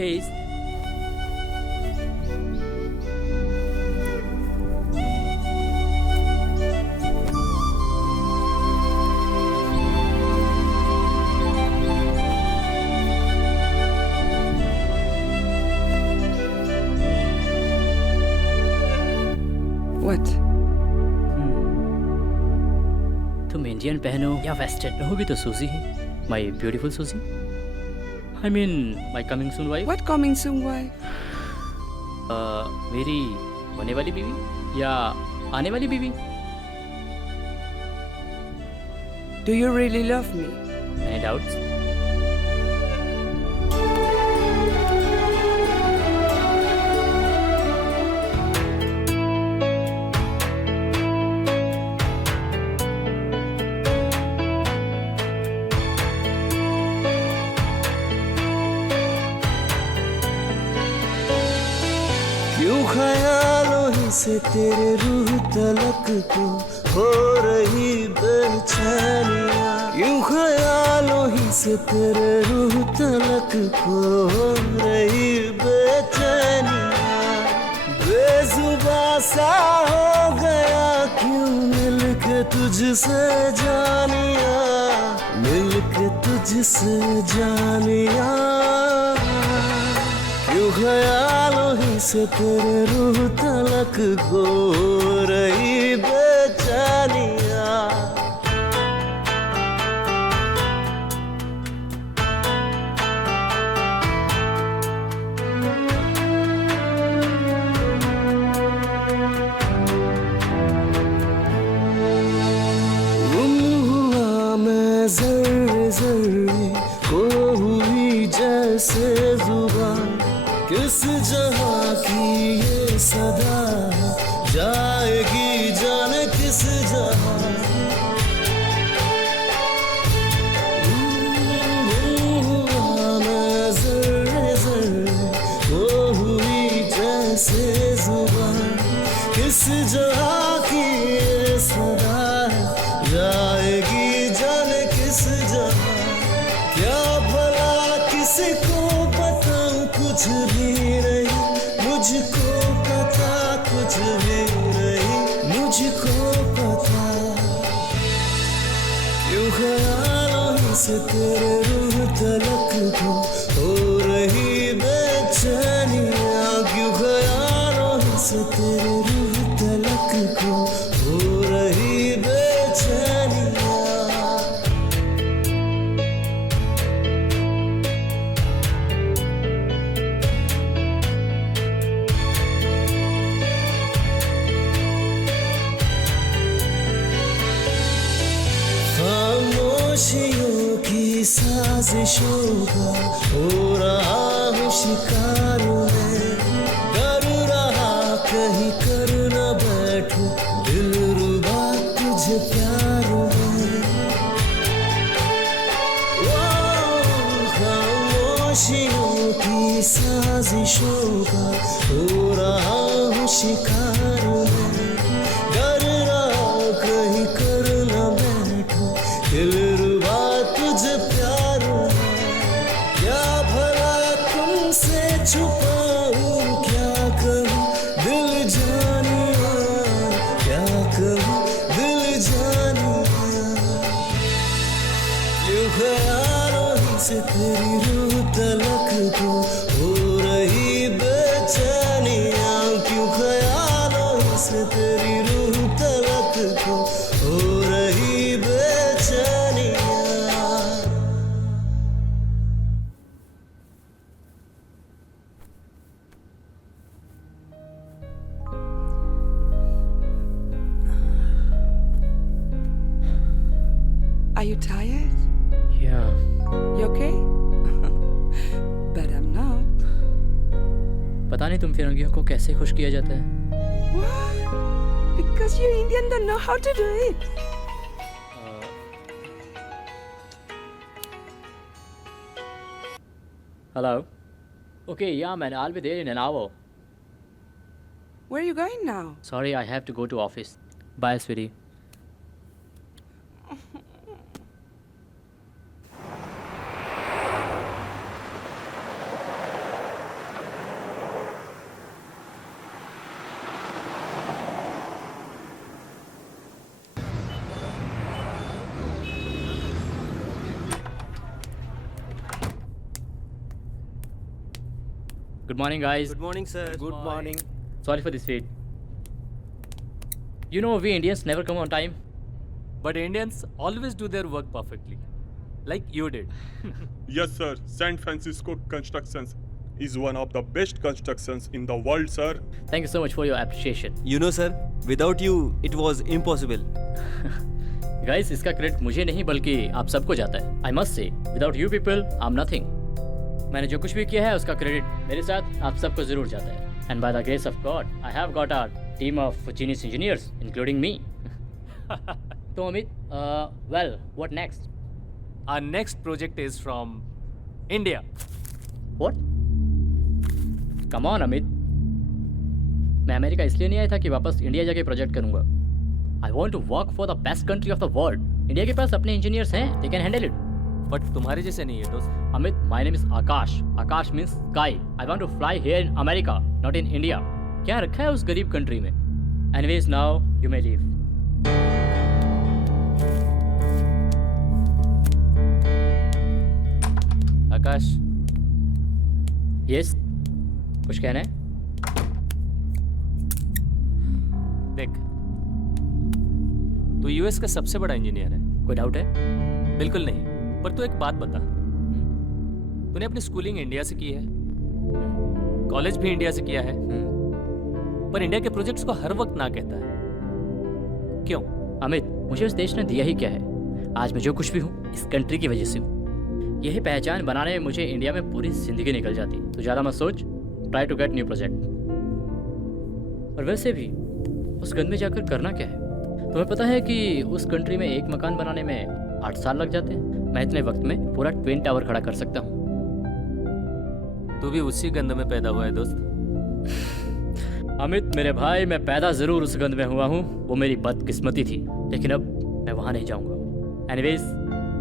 Okay. What? तुम Indian पहनो या वेस्टर्न रहोगी तो सूजी ही, माय ब्यूटीफुल सूजी। I mean my coming soon wife. What coming soon wife? मेरी होने वाली बीवी या आने वाली बीवी। Do you really love me? Any doubts? क्यों ख्यालों ही से तेरे रूह तलक को हो रही बेचैनियाँ, क्यों ख्यालों ही से तेरे रूह तलक को हो रही बेचैनियाँ, बेजुबा सा हो गया क्यों मिलके तुझसे जानिया, मिलके तुझसे जानिया, क्यों ख्यालों ही से तेरे रूह तलक को हो रही बेचैनिया। गुम हुआ मैं जर्रे जर्रे खो हुई जैसे जुबान, किस जहाँ की ये सदा है, जाएगी जाने किस जहाँ। हुआ मैं जर्रे जर्रे खो हुई जैसे जुबान, किस जहाँ की ये सदा है, जाएगी जाने किस जहाँ। क्या भला किसी को बताऊं कुछ भी नहीं, मुझको पता कुछ भी नहीं, मुझको पता। क्यों ख्यालों ही से तेरे रूह तलक को हो रही बेचैनियाँ, क्यों ख्यालों ही से तेरे रूह तलक को हो रही बेचैनियाँ। खामोशियों की साजिशों का हो रहा हूँ शिकार मैं, डर रहा कहीं कर न बैठूं दिलरुबा तुझे प्यार में। ओ खामोशियों की साजिशों का हो रहा हूँ शिकार मैं, डर रहा कहीं कर न बैठूं दिलरुबा तुझे प्यार में। क्या भला तुमसे छुपाऊं क्या कहूँ दिल जानिया, क्या कहूँ दिल जानिया। क्यों ख्यालों ही से तेरी रूह तलक को हो रही बेचैनियाँ, क्यों ख्यालों ही से तेरी रूह तलक को हो रही बेचैनियाँ। Are you tired? Yeah. You okay? But I'm not. पता नहीं तुम फिरंगियों को कैसे खुश किया जाता है। What? Because you Indian don't know how to do it. Hello. Okay, yeah man, I'll be there in an hour. Where are you going now? Sorry, I have to go to office. Bye, sweetie. Good morning, guys. Good morning, sir. Good morning. Sorry for this wait. You know, we Indians never come on time. But Indians always do their work perfectly. Like you did. Yes, sir. San Francisco Constructions is one of the best constructions in the world, sir. Thank you so much for your appreciation. You know, sir, without you, it was impossible. Guys, इसका credit मुझे नहीं बल्कि आप सबको जाता है. I must say, without you people, I'm nothing. मैंने जो कुछ भी किया है उसका क्रेडिट मेरे साथ आप सबको जरूर जाता है. And by the grace of God, I have got a team of genius engineers, including me. So Amit, well, what next? Our next project is from India. What? Come on, Amit. मैं America इसलिए नहीं आया था कि वापस India जाके project करूंगा. I want to work for the best country of the world. India के पास अपने इंजीनियर्स हैं. They can handle it. But तुम्हारे जैसे नहीं है दोस्त. Amit, my name is Akash. Akash means sky. I want to fly here in America, not in India. क्या रखा है उस गरीब कंट्री में? Anyways, now you may leave. Akash, Yes. कुछ कहना है? देख, तू यूएस का सबसे बड़ा इंजीनियर है. कोई डाउट है? बिल्कुल नहीं. पर तू एक बात बता. तूने अपनी स्कूलिंग इंडिया से की है, कॉलेज भी इंडिया से किया है, पर इंडिया के प्रोजेक्ट्स को हर वक्त ना कहता है. क्यों? अमित, मुझे उस देश ने दिया ही क्या है? आज मैं जो कुछ भी हूँ इस कंट्री की वजह से हूँ. यही पहचान बनाने में मुझे इंडिया में पूरी जिंदगी निकल जाती. तो ज़्यादा मत सोच. Try to get new project. और वैसे भी उस गंद में जाकर करना क्या है? तुम्हें पता है कि उस कंट्री में एक मकान बनाने में 8 साल लग जाते हैं. मैं इतने वक्त में पूरा ट्विन टावर खड़ा कर सकता हूँ. तू भी उसी गंद में पैदा हुआ है दोस्त. अमित मेरे भाई, मैं पैदा जरूर उस गंद में हुआ हूँ. वो मेरी बदकिस्मती थी, लेकिन अब मैं वहाँ नहीं जाऊँगा. एनीवेज,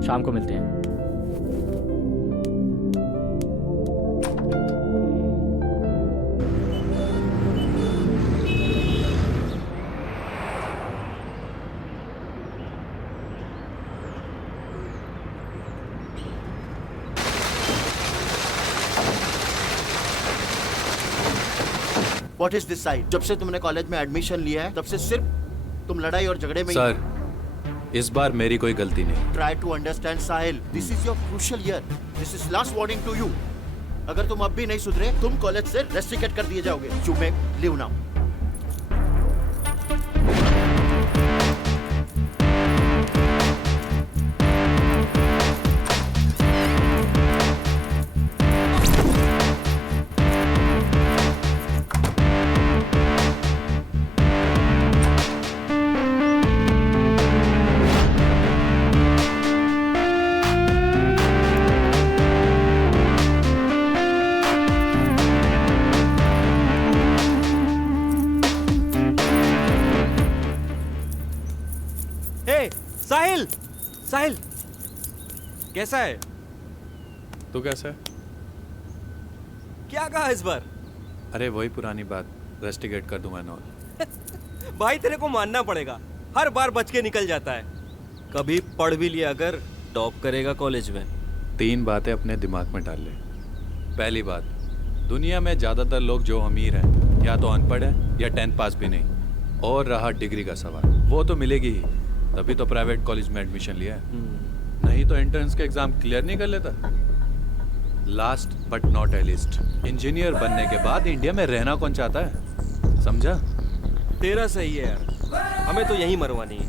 शाम को मिलते हैं. What is this side? जब से तुमने कॉलेज में एडमिशन लिया है तब से सिर्फ तुम लड़ाई और झगड़े में. सर, इस बार मेरी कोई गलती नहीं. Try to understand Sahil. This is your crucial year. This is last warning to you. अगर तुम अब भी नहीं सुधरे, तुम कॉलेज से रेस्ट्रिकेट कर दिए जाओगे. You may leave now. Sahil, Sahil, कैसा है? तू कैसा है? क्या कहा इस बार? अरे वही पुरानी बात. रेस्टिकेट कर दूंगा नॉल. भाई तेरे को मानना पड़ेगा, हर बार बच के निकल जाता है. कभी पढ़ भी लिया अगर टॉप करेगा कॉलेज में. 3 बातें अपने दिमाग में डाल ले. पहली बात, दुनिया में ज़्यादातर लोग जो अमीर हैं या तो अनपढ़ हैं या 10th पास भी नहीं. और रहा डिग्री का सवाल, वो तो मिलेगी ही, तभी तो प्राइवेट कॉलेज में एडमिशन लिया है. नहीं तो एंट्रेंस के एग्जाम क्लियर नहीं कर लेता. Last but not a list, engineer बनने के बाद इंडिया में रहना कौन चाहता है? समझा? तेरा सही है यार, हमें तो यहीं मरवानी है.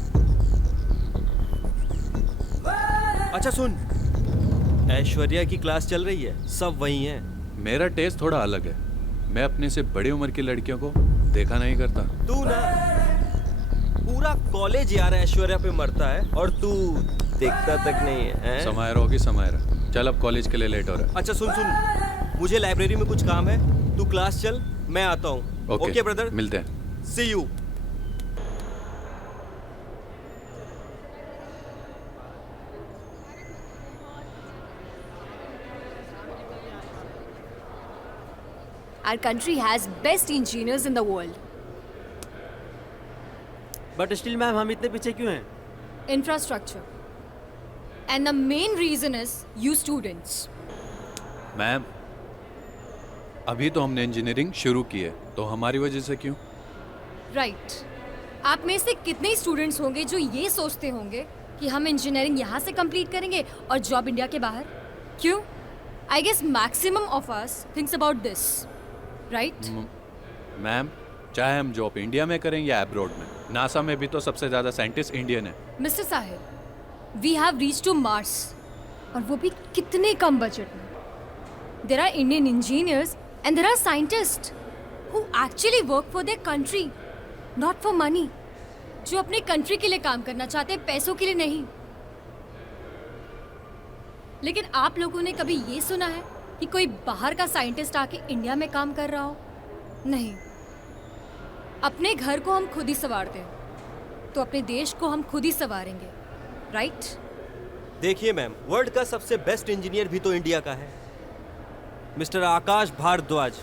अच्छा सुन, ऐश्वर्या की क्लास चल रही है, सब वहीं हैं. मेरा टेस्ट थोड़ा अलग है. मैं अपने से बड़ी उम्र की लड़कियों को देखा नहीं करता. तू ना पूरा कॉलेज यार ऐश्वर्या पे मरता है और तू देखता तक नहीं है. समायर होगी समायर. चल अब कॉलेज के लिए लेट हो रहा है. अच्छा सुन सुन, मुझे लाइब्रेरी में कुछ काम है, तू क्लास चल, मैं आता हूँ. ओके ब्रदर, मिलते हैं. See you. Our country has best engineers in the world. But still ma'am हम इतने पीछे क्यों हैं? Infrastructure. And the main reason is you students. Ma'am, अभी तो हमने इंजीनियरिंग शुरू की है, तो हमारी वजह से क्यों? राइट आप में से कितने स्टूडेंट्स होंगे जो ये सोचते होंगे कि हम इंजीनियरिंग यहाँ से कंप्लीट करेंगे और जॉब इंडिया के बाहर? क्यों? I guess maximum of us thinks about this, right? Ma'am, चाहे हम जॉब इंडिया में करें या अब्रॉड में, नासा में भी तो सबसे ज़्यादा साइंटिस्ट इंडियन है। Mister Sahil, we have reach to Mars, और वो भी कितने कम बजट में। There are Indian engineers and there are scientist who actually work for their country, not for money, जो अपने कंट्री के लिए काम करना चाहते हैं, पैसों के लिए नहीं। लेकिन आप लोगों ने कभी ये सुना है कि कोई बाहर का साइंटिस्ट आके इंडिया में काम कर रहा हो? नहीं। अपने घर को हम खुद ही संवारते हैं, तो अपने देश को हम खुद ही संवारेंगे, राइट? देखिए मैम, वर्ल्ड का सबसे बेस्ट इंजीनियर भी तो इंडिया का है, mister Akash Bhardwaj.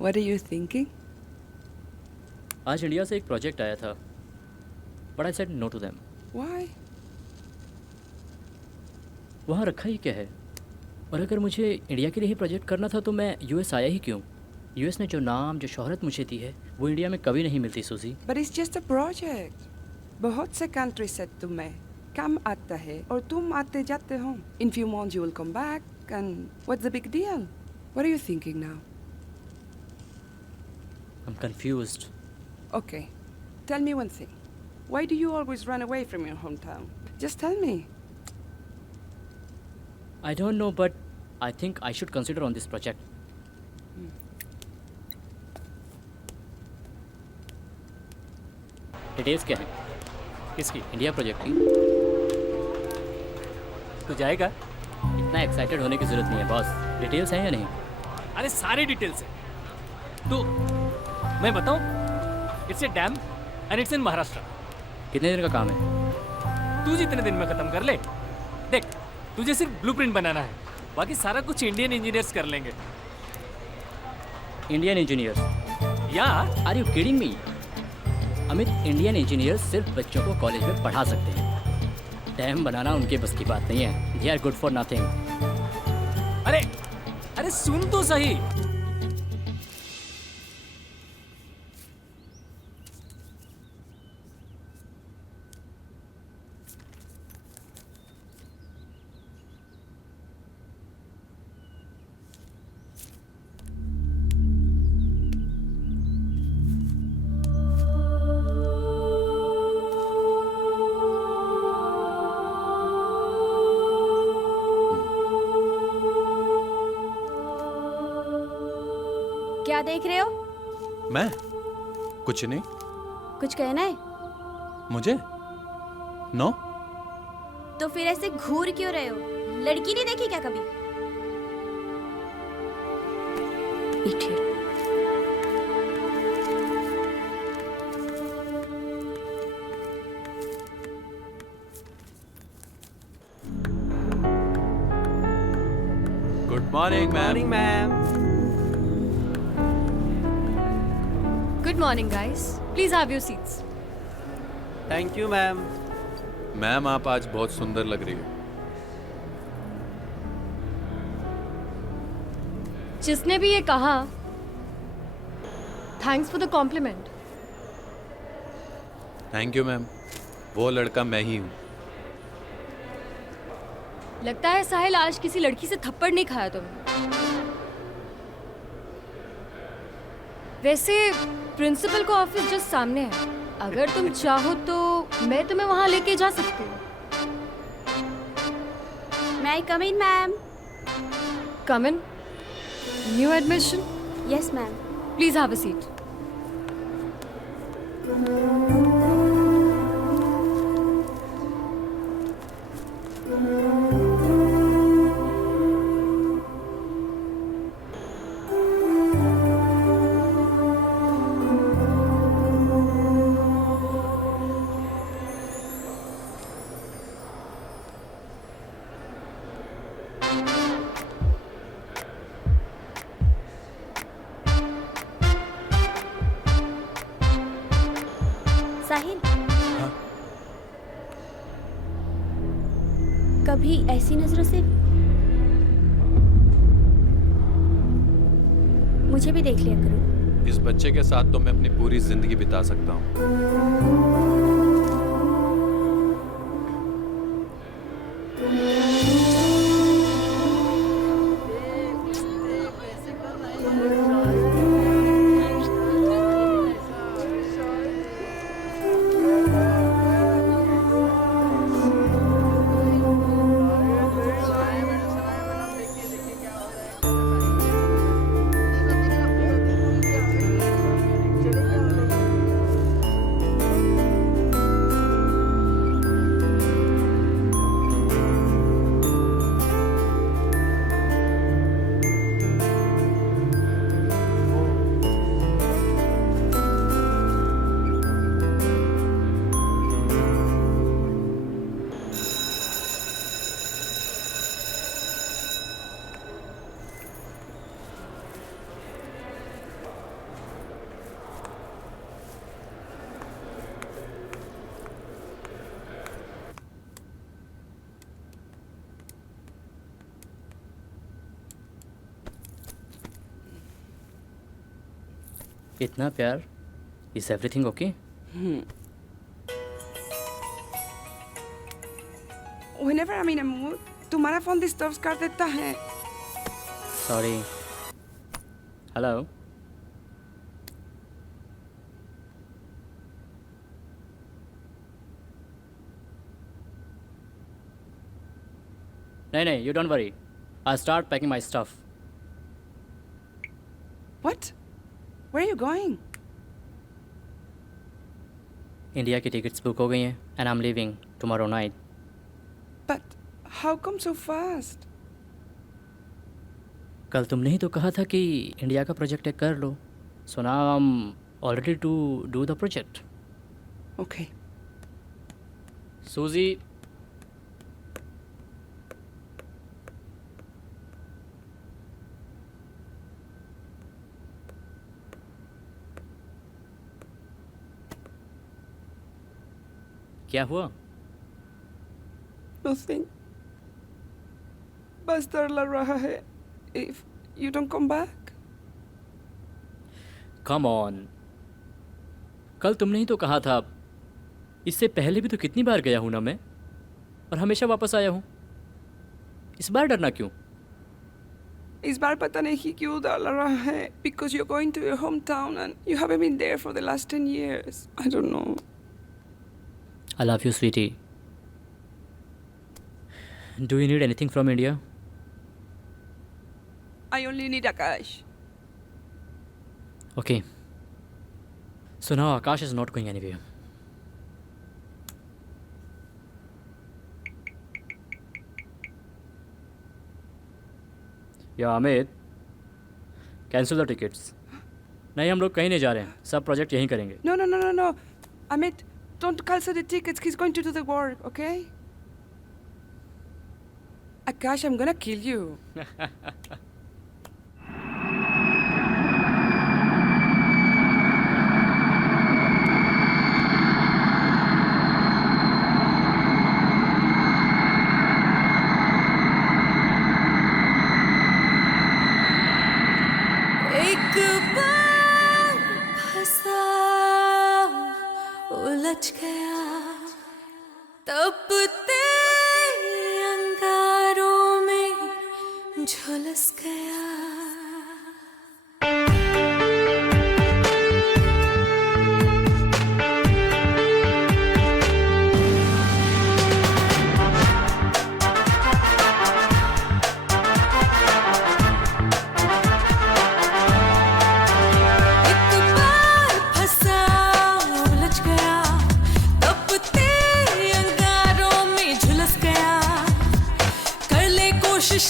What are you thinking? आज इंडिया से एक प्रोजेक्ट आया था, but I said no to them. Why? वहाँ रखा ही क्या है? और अगर मुझे इंडिया के लिए ही प्रोजेक्ट करना था तो मैं यूएस आया ही क्यों? यूएस ने जो नाम, जो शोहरत मुझे दी है, वो इंडिया में कभी नहीं मिलती सूजी। But it's just a project. बहुत से countries से तुम्हें काम आता है और तुम आते जाते हो. In few months you will come back, and what's the big deal? What are you thinking now? I'm confused. Okay, tell me one thing. Why do you always run away from your hometown? Just tell me. I don't know, but I think I should consider on this project. Details क्या है? किसकी? India project की। तू जाएगा? इतना excited होने की जरूरत नहीं है बॉस। डिटेल्स हैं या नहीं? अरे सारे डिटेल्स है। तो मैं बताऊं? It's a dam and it's in Maharashtra. कितने दिन का काम है? तू जितने दिन में खत्म कर ले। देख, तुझे सिर्फ ब्लूप्रिंट बनाना है, बाकी सारा कुछ इंडियन इंजीनियर्स कर लेंगे। Indian engineers? या are you kidding me? Amit, Indian engineers सिर्फ बच्चों को कॉलेज में पढ़ा सकते हैं। डैम बनाना उनके बस की बात नहीं है। They are good for nothing. अरे अरे सुन तो सही। क्या देख रहे हो? मैं कुछ नहीं। कुछ कहना है? मुझे नो। तो फिर ऐसे घूर क्यों रहे हो? लड़की नहीं देखी क्या कभी? Idiot. Good morning ma'am. Good morning, guys. Please have your seats. Thank you ma'am. Ma'am, आप आज बहुत सुंदर लग रही हो। जिसने भी ये कहा, thanks for the compliment. Thank you ma'am. वो लड़का मैं ही हूँ। लगता है साहिल आज किसी लड़की से थप्पड़ नहीं खाया तुमने। वैसे प्रिंसिपल का ऑफिस जस्ट सामने है। अगर तुम चाहो तो मैं तुम्हें वहां लेके जा सकती हूँ। May I come in, ma'am? Come in. New admission? Yes, ma'am. Please have a seat. ऐसी नजरों से मुझे भी देख लिया करो। इस बच्चे के साथ तो मैं अपनी पूरी जिंदगी बिता सकता हूँ। इतना प्यार, is everything okay? Whenever I'm in a mood, तुम्हारा फोन डिस्टर्ब कर देता है। सॉरी। हेलो। नहीं, you don't worry. I'll start packing my stuff. What? Where are you going? India की टिकट्स बुक हो गई हैं and I'm leaving tomorrow night. But how come so fast? कल तुमने ही तो कहा था कि इंडिया का प्रोजेक्ट कर लो. So now I'm all ready to do the project. Okay. Suzy. क्या हुआ? Nothing. बस डर लग रहा है. If you don't come back. Come on. कल तुमने ही तो कहा था. इससे पहले भी तो कितनी बार गया हूं ना मैं, और हमेशा वापस आया हूं. इस बार डरना क्यों? इस बार पता नहीं क्यों डर लग रहा है. Because you're going to your hometown and you haven't been there for the last 10 years. I don't know. I love you, sweetie. Do you need anything from India? I only need Akash. Okay. So now Akash is not going anywhere. Yeah, Amit. Cancel the tickets. नहीं, हम लोग कहीं नहीं जा रहे हैं. सब project यहीं करेंगे. No. Amit, don't cancel the tickets. He's going to do the work, okay? Akash, I'm gonna kill you. एक बार फंसा उलझ गया तब तेरे अंगारों में झुलस गया.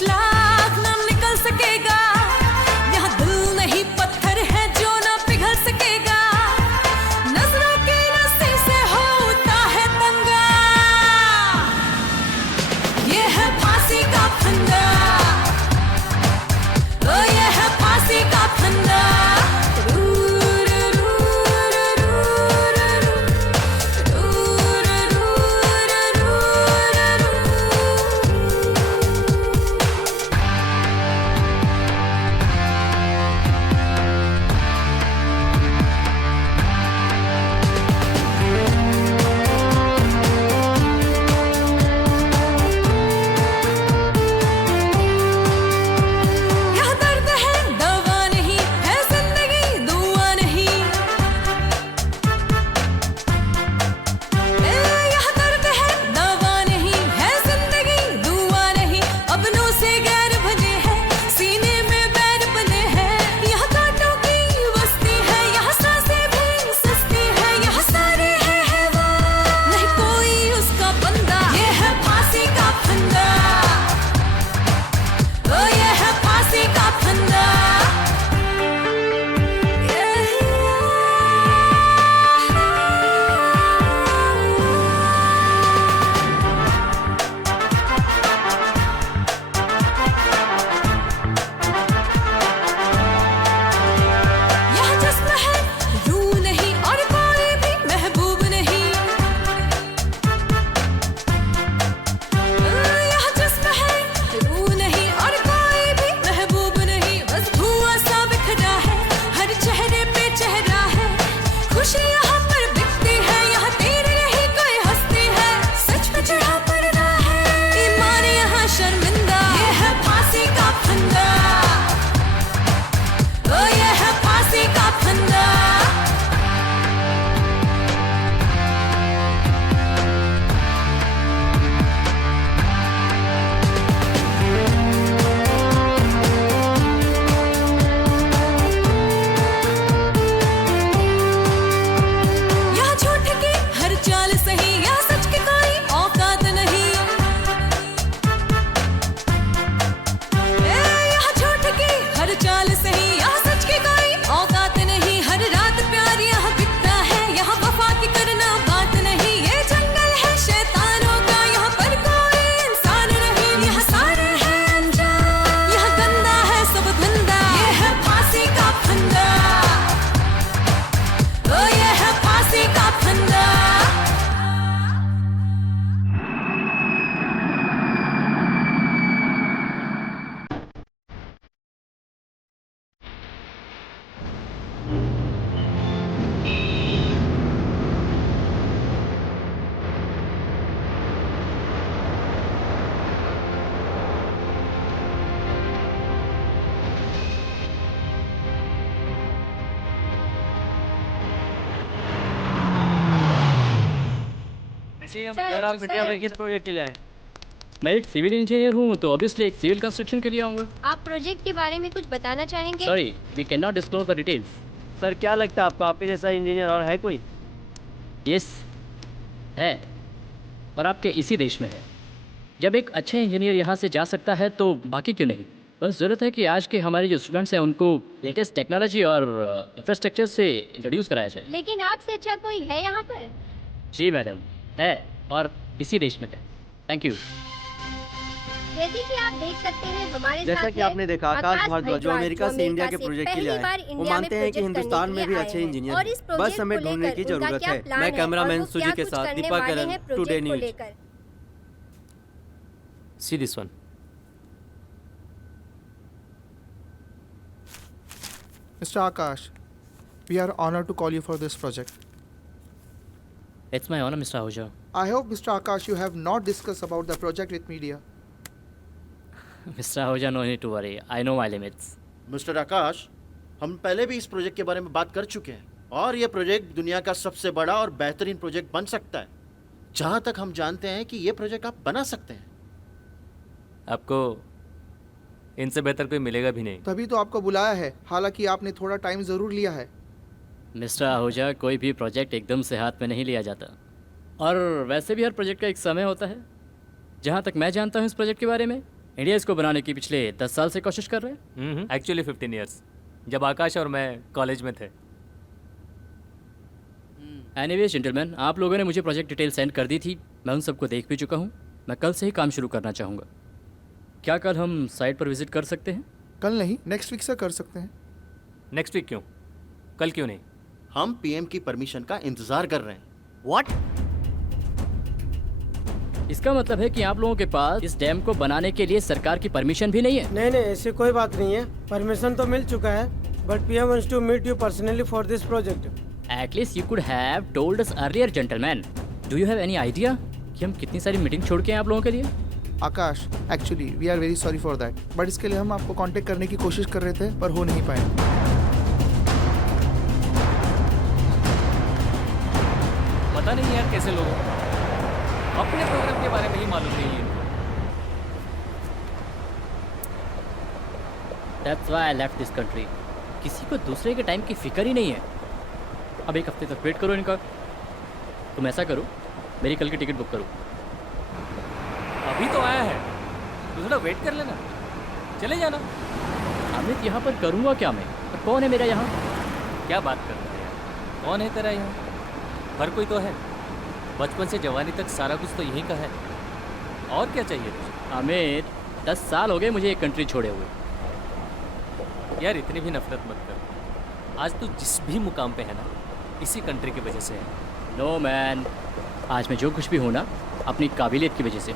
लाख ना निकल सकेगा यहाँ दिल नहीं पत्थर है जो ना पिघल सकेगा नजरों की नसी से होता है दंगा ये है फांसी का फंदा ओ ये है फांसी का फंदा चाल सही, यहाँ सच की कोई औकात नहीं, हर रात प्यार यहाँ बिकता है, यहाँ वफा की करना बात नहीं, ये जंगल है शैतानों का, यहाँ पर कोई इंसान नहीं, यहाँ सारे हैं अनजान, यहाँ गंदा है सब धंधा, ये है फांसी का फंदा, ओ ये है फांसी का फंदा। मैं एक सिविल इंजीनियर हूँ तो ऑब्वियसली एक सिविल कंस्ट्रक्शन के लिए आऊँगा। आप प्रोजेक्ट के बारे में कुछ बताना चाहेंगे? Sorry, we can not disclose the details. Sir क्या लगता है आपको, आपके जैसा इंजीनियर और है कोई? यस है, और आपके इसी देश में है। जब एक अच्छे इंजीनियर यहाँ से जा सकता है तो बाकी क्यों नहीं। बस ज़रूरत है कि आज के हमारे जो स्टूडेंट्स हैं उनको लेटेस्ट टेक्नोलॉजी और इंफ्रास्ट्रक्चर से इंट्रोड्यूस कराया जाए। लेकिन आपसे अच्छा कोई है यहाँ पर? जी मैडम, है, और इसी देश में है। Thank you. जैसे कि आप देख सकते हैं हमारे जैसा साथ कि आपने देखा, आकाश भारद्वाज जो अमेरिका से इंडिया के प्रोजेक्ट के लिए आए, वो मानते हैं कि हिंदुस्तान में भी अच्छे इंजीनियर हैं, बस हमें ढूंढने की जरूरत है। मैं कैमरामैन सुजी के साथ Deepa Karan, today news. See this one. Mr. Akash, we are honored to call you for this project. It's my honor, Mr. Ahuja. I hope, Mr. Akash, you have not discussed about the project with media. Mr. Ahuja, no need to worry. I know my limits. Mister Akash, हम पहले भी इस project के बारे में बात कर चुके हैं और ये प्रोजेक्ट दुनिया का सबसे बड़ा और बेहतरीन प्रोजेक्ट बन सकता है। जहाँ तक हम जानते हैं कि ये प्रोजेक्ट आप बना सकते हैं। आपको इनसे बेहतर कोई मिलेगा भी नहीं। तभी तो आपको बुलाया है, हालांकि आपने थोड़ा टाइम ज़रूर लिया है। मिस्टर आहूजा, कोई भी प्रोजेक्ट एकदम से हाथ में नहीं लिया जाता, और वैसे भी हर प्रोजेक्ट का एक समय होता है। जहाँ तक मैं जानता हूँ इस प्रोजेक्ट के बारे में, इंडिया इसको बनाने की पिछले 10 साल से कोशिश कर रहे हैं। एक्चुअली 15 ईयर्स, जब आकाश और मैं कॉलेज में थे। एनीवेज जेंटलमैन, आप लोगों ने मुझे प्रोजेक्ट डिटेल सेंड कर दी थी, मैं उन सबको देख भी चुका हूँ। मैं कल से ही काम शुरू करना चाहूँगा। क्या कल हम साइट पर विजिट कर सकते हैं? कल नहीं, नेक्स्ट वीक से कर सकते हैं। नेक्स्ट वीक क्यों? कल क्यों नहीं? हम पीएम की परमिशन का इंतजार कर रहे हैं। व्हाट? इसका मतलब है कि आप लोगों के पास इस डैम को बनाने के लिए सरकार की परमिशन भी नहीं है? नहीं नहीं, ऐसी कोई बात नहीं है। परमिशन तो मिल चुका है, but PM wants to meet you personally for this project. At least you could have told us earlier gentleman. Do you have any idea कि हम कितनी सारी मीटिंग छोड़ के हैं आप लोगों के लिए? Akash, actually we are very sorry for that, but इसके लिए हम आपको कांटेक्ट करने की कोशिश कर रहे थे पर हो नहीं पाए। पता नहीं यार कैसे लोगों को अपने प्रोग्राम के बारे में ही मालूम नहीं है। That's why I left this country. किसी को दूसरे के टाइम की फिक्र ही नहीं है। अब एक हफ्ते तक वेट करो इनका। तुम ऐसा करो, मेरी कल की टिकट बुक करो। अभी तो आया है, तो थोड़ा वेट कर लेना, चले जाना। अमित, यहाँ पर करूँगा क्या मैं? और कौन है मेरा यहाँ? क्या बात कर रहे हैं यार? कौन है तेरा यहाँ? हर कोई तो है। बचपन से जवानी तक सारा कुछ तो यहीं का है। और क्या चाहिए तुझे? अमित, 10 साल हो गए मुझे एक कंट्री छोड़े हुए। यार इतनी भी नफरत मत कर। आज तू जिस भी मुकाम पे है ना, इसी कंट्री की वजह से है। नो मैन, आज मैं जो कुछ भी हूँ ना, अपनी काबिलियत की वजह से।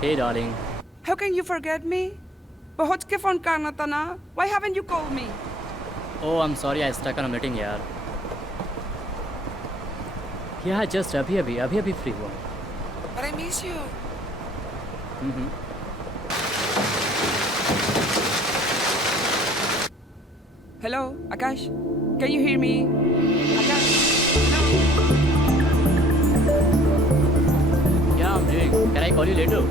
Hey darling. How can you forget me? बहुत के फोन करना था ना? Why haven't you called me? Oh, I'm sorry, I stuck on a meeting यार। Yeah, just अभी फ्री हुआ। But I miss you. Hello, Akash. Can you hear me? Akash. Yeah, I'm doing. Can I call you later?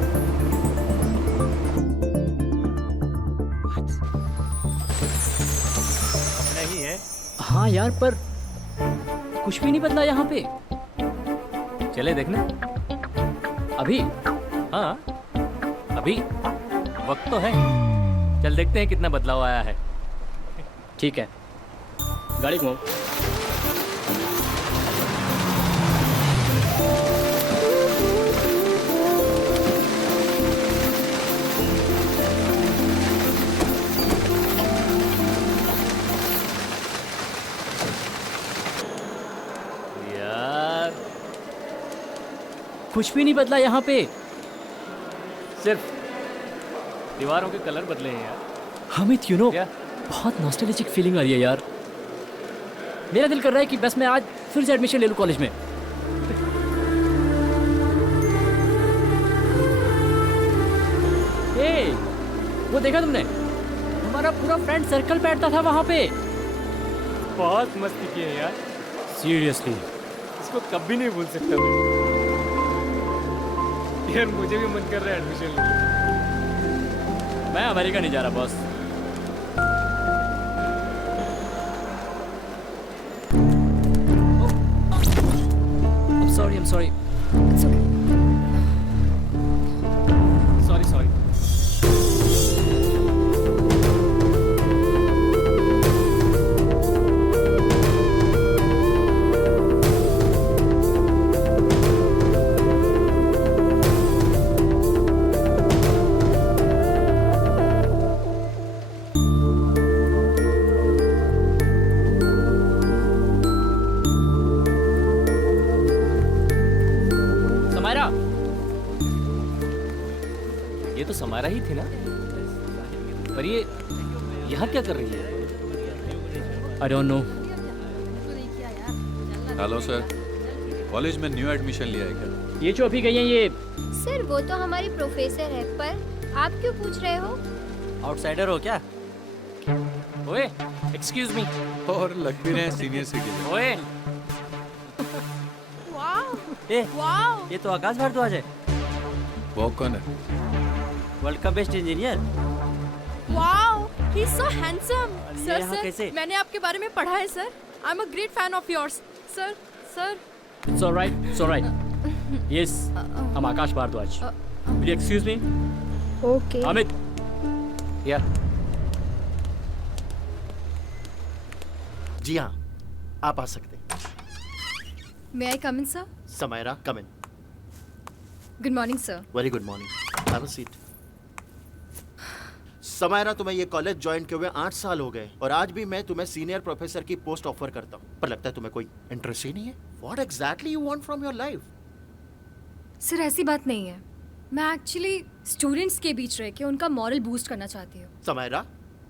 नहीं है। हाँ यार, पर कुछ भी नहीं बदला यहाँ पे। चले देखने? अभी? हाँ अभी वक्त तो है। चल देखते हैं कितना बदलाव आया है। ठीक है, गाड़ी घुमाओ। यार कुछ भी नहीं बदला यहाँ पे। सिर्फ दीवारों के कलर बदले हैं यार। हमिद, यू नो, क्या? बहुत नॉस्टैल्जिक फीलिंग आ रही है यार। मेरा दिल कर रहा है कि बस मैं आज फिर से एडमिशन ले लूँ कॉलेज में। ए, वो देखा तुमने? हमारा पूरा फ्रेंड सर्कल बैठता था वहाँ पे। बहुत मस्ती की है यार। सीरियसली इसको कभी नहीं भूल सकता मैं। यार मुझे भी मन कर रहा है एडमिशन लेने। मैं अमेरिका नहीं जा रहा boss. I'm sorry. It's okay. Sorry. ये तो समारा ही थी ना? पर ये यहाँ क्या कर रही है? I don't know. Hello sir, college में न्यू एडमिशन लिया है क्या? ये जो अभी गई हैं ये सर वो तो हमारी प्रोफेसर है, पर आप क्यों पूछ रहे हो? आउटसाइडर हो क्या? ओए, एक्सक्यूज मी। और लग भी रहे हैं सीनियर सिटीजन। ओए, ये तो आकाश भारद्वाज है, वो कौन है? वर्ल्ड का best engineer. Wow, he is so handsome. ये यहाँ कैसे? मैंने आपके बारे में पढ़ा है sir. I am a great fan of yours sir. It's all right. Yes, I'm Akash Bhardwaj. Will you excuse me? Okay. Amit. या जी हाँ, आप आ सकते हैं। May I come in, sir? Samaira, come in. Good morning, sir. Very good morning, have a seat. Samaira, तुम्हें ये college join किए हुए 8 साल हो गए और आज भी मैं तुम्हें सीनियर प्रोफेसर की पोस्ट ऑफर करता हूँ, पर लगता है तुम्हें कोई इंटरेस्ट ही नहीं है। What exactly you want from your life? Sir ऐसी बात नहीं है। मैं एक्चुअली स्टूडेंट्स के बीच रह के उनका मॉरल बूस्ट करना चाहती हूँ। समायरा,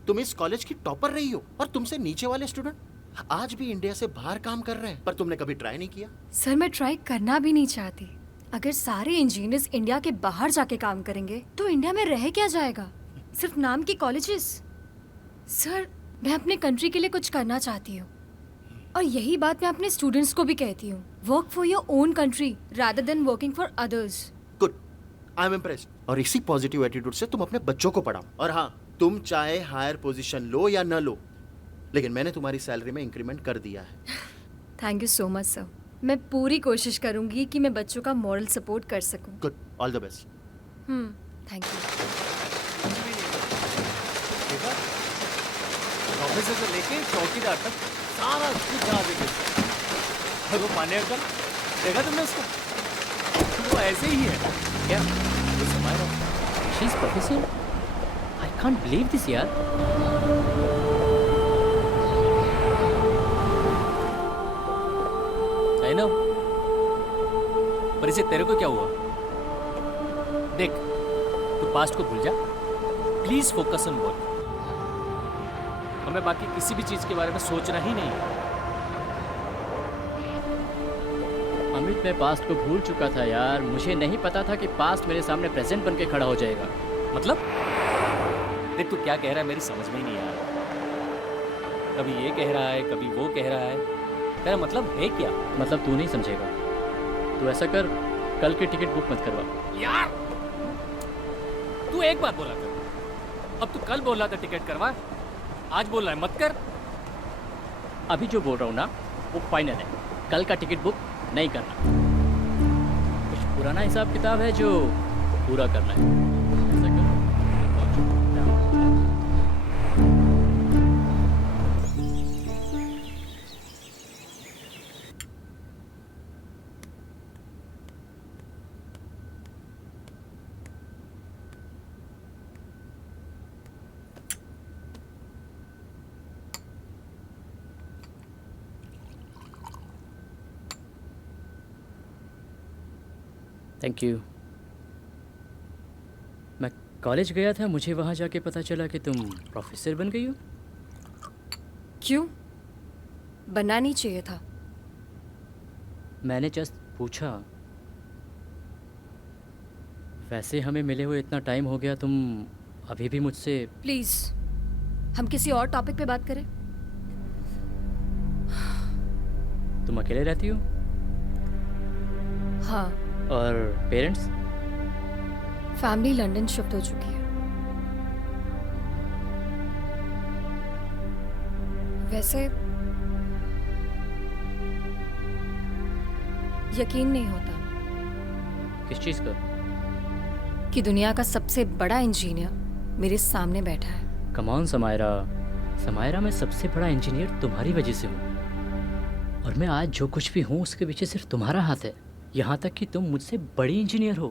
तुम इस कॉलेज की टॉपर रही हो और तुमसे नीचे वाले स्टूडेंट आज भी इंडिया से बाहर काम कर रहे हैं, पर तुमने कभी ट्राई नहीं किया? सर मैं ट्राई करना भी नहीं चाहती। अगर सारे इंजीनियर्स इंडिया के बाहर जाके काम करेंगे तो इंडिया में रह क्या जाएगा? सिर्फ नाम के कॉलेजेस। सर मैं अपने कंट्री के लिए कुछ करना चाहती हूँ और यही बात मैं अपने स्टूडेंट्स को भी कहती हूँ। Work for your own country rather than working for others. Good, I am impressed. और इसी पॉजिटिव एटीट्यूड से तुम अपने बच्चों को पढ़ाओ। और हाँ, तुम चाहे हायर पोजीशन लो या न लो, लेकिन मैंने तुम्हारी सैलरी में इंक्रीमेंट कर दिया है। Thank you so much sir. मैं पूरी कोशिश करूंगी कि मैं बच्चों का मॉरल सपोर्ट कर सकूं। Good, all the best. Thank you. Officer से लेके चौकीदार तक सारा कुछ यहाँ देखे। और वो पाने अंकल, देखा तुमने उसको? वो ऐसे ही है क्या? वो Samaira. She's professor? I can't believe this यार। I know। पर इसे तेरे को क्या हुआ? देख, तू पास्ट को भूल जा। Please focus on work. हमें बाकी किसी भी चीज के बारे में सोचना ही नहीं है। अमित, मैं पास्ट को भूल चुका था यार। मुझे नहीं पता था कि पास्ट मेरे सामने प्रेजेंट बन के खड़ा हो जाएगा। मतलब? देख तू क्या कह रहा है मेरी समझ में ही नहीं आ रहा। कभी ये कह रहा है, कभी वो कह रहा है। तेरा मतलब है क्या? मतलब तू नहीं समझेगा। तू ऐसा कर, कल की टिकट बुक मत करवा। यार तू एक बात बोला कर। अब तू कल बोल रहा था टिकट करवा, आज बोल रहा है मत कर। अभी जो बोल रहा हूँ ना वो फाइनल है। कल का टिकट बुक नहीं करना। पुराना हिसाब किताब है जो पूरा करना है। ऐसा करो। Thank you. मैं कॉलेज गया था, मुझे वहाँ जाके पता चला कि तुम प्रोफेसर बन गई हो। क्यों? बनना नहीं चाहिए था। मैंने जस्ट पूछा। वैसे हमें मिले हुए इतना टाइम हो गया, तुम अभी भी मुझसे। प्लीज हम किसी और टॉपिक पे बात करें। तुम अकेले रहती हो? हाँ। और पेरेंट्स? फैमिली लंदन शिफ्ट हो चुकी है। वैसे यकीन नहीं होता किस चीज़ का? कि दुनिया का सबसे बड़ा इंजीनियर मेरे सामने बैठा है। Come on Samaira. समायरा, मैं सबसे बड़ा इंजीनियर तुम्हारी वजह से हूँ, और मैं आज जो कुछ भी हूँ उसके पीछे सिर्फ तुम्हारा हाथ है। यहाँ तक कि तुम मुझसे बड़ी इंजीनियर हो।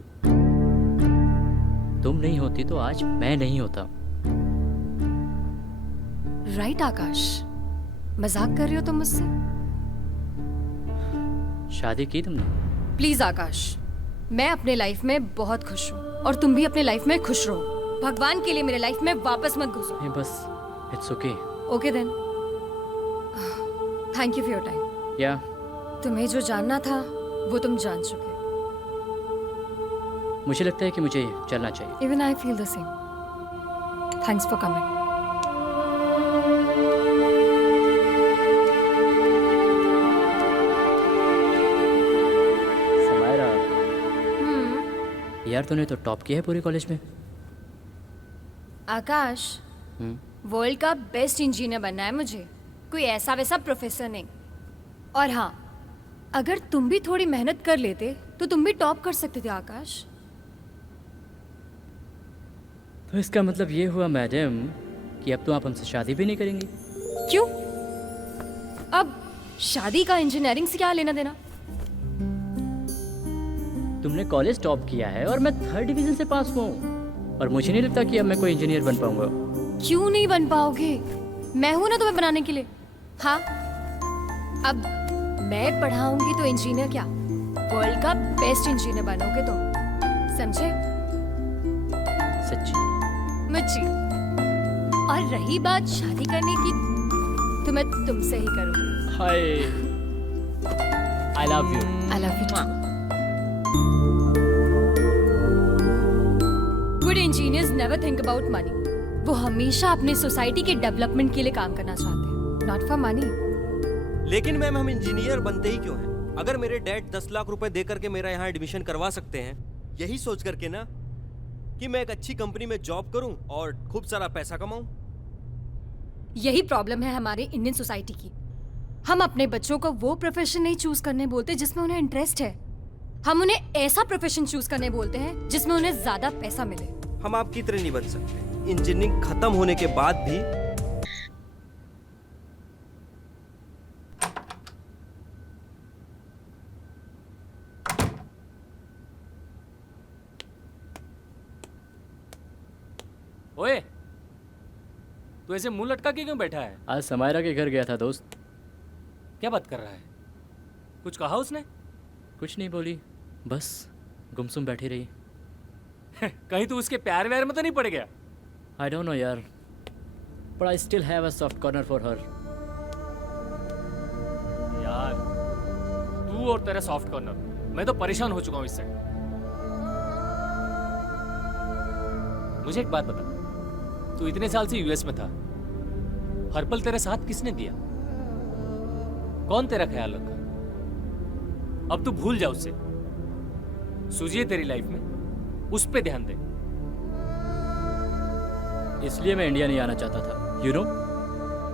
तुम नहीं होती तो आज मैं नहीं होता। राइट आकाश, मजाक कर रहे हो तुम मुझसे? शादी की तुमने? प्लीज आकाश, मैं अपने लाइफ में बहुत खुश हूँ और तुम भी अपने लाइफ में खुश रहो। भगवान के लिए मेरे लाइफ में वापस मत घुसो। नहीं, बस it's okay. Okay then, thank you for your time. या तुम्हें जो जानना था वो तुम जान चुके। मुझे लगता है कि मुझे चलना चाहिए। Even I feel the same. Thanks for coming. Samaira, यार तूने तो टॉप किया है पूरे कॉलेज में। आकाश, वर्ल्ड का बेस्ट इंजीनियर बनना है मुझे, कोई ऐसा वैसा प्रोफेसर नहीं। और हाँ, अगर तुम भी थोड़ी मेहनत कर लेते तो तुम भी टॉप कर सकते थे आकाश। तो इसका मतलब ये हुआ मैडम कि अब तो आप हमसे शादी भी नहीं करेंगी। क्यों? अब शादी का इंजीनियरिंग से क्या लेना देना? तुमने कॉलेज टॉप किया है और मैं 3rd डिवीजन से पास हुआ हूँ, और मुझे नहीं लगता कि अब मैं कोई इंजीनियर बन पाऊंगा। क्यों नहीं बन पाओगे? मैं हूं ना तुम्हें बनाने के लिए। हाँ, अब मैं पढ़ाऊंगी तो इंजीनियर क्या, वर्ल्ड का बेस्ट इंजीनियर बनोगे तुम, समझे? सच्ची? मुझे। और रही बात शादी करने की, तो मैं तुमसे ही करूंगी। Hi, I love you. I love you. Good engineers never think about money. वो हमेशा अपने सोसाइटी के डेवलपमेंट के लिए काम करना चाहते हैं, नॉट फॉर मनी। लेकिन मैम, हम इंजीनियर बनते ही क्यों हैं? अगर मेरे डैड 10 लाख रुपए दे करके मेरा यहाँ एडमिशन करवा सकते हैं, यही सोच करके ना कि मैं एक अच्छी कंपनी में जॉब करूं और खूब सारा पैसा कमाऊं। यही प्रॉब्लम है हमारे इंडियन सोसाइटी की। हम अपने बच्चों को वो प्रोफेशन नहीं चूज करने बोलते जिसमें उन्हें इंटरेस्ट है। हम उन्हें ऐसा प्रोफेशन चूज करने बोलते हैं जिसमें उन्हें ज्यादा पैसा मिले। हम आपकी तरह नहीं बन सकते। इंजीनियरिंग खत्म होने के बाद भी ओए, तू ऐसे मुंह लटका के क्यों बैठा है? आज समायरा के घर गया था दोस्त। क्या बात कर रहा है? कुछ कहा उसने? कुछ नहीं बोली, बस गुमसुम बैठी रही। कहीं तू उसके प्यार व्यार में तो नहीं पड़ गया? आई डोंट नो यार, but I still have a soft corner for her. यार, तू और तेरा सॉफ्ट कॉर्नर, मैं तो परेशान हो चुका हूं इससे। मुझे एक बात बता, तू इतने साल से यूएस में था, हर पल तेरा साथ किसने दिया? कौन तेरा ख्याल रखा? अब तू भूल जा उससे। सूझी है तेरी लाइफ में, उस पे ध्यान दे। इसलिए मैं इंडिया नहीं आना चाहता था। यू नो,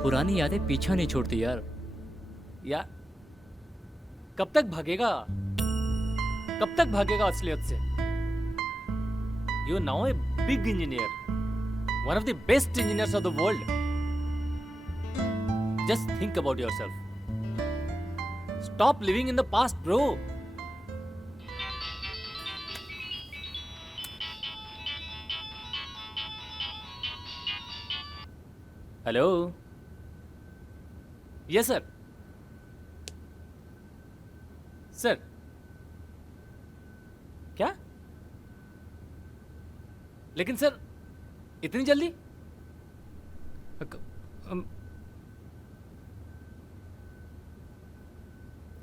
पुरानी यादें पीछा नहीं छोड़ती यार। यार, कब तक भागेगा? कब तक भागेगा असलियत से? You are now a big engineer, one of the best engineers of the world. Just think about yourself. Stop living in the past, bro. Hello. Yes sir. Sir क्या? लेकिन सर इतनी जल्दी?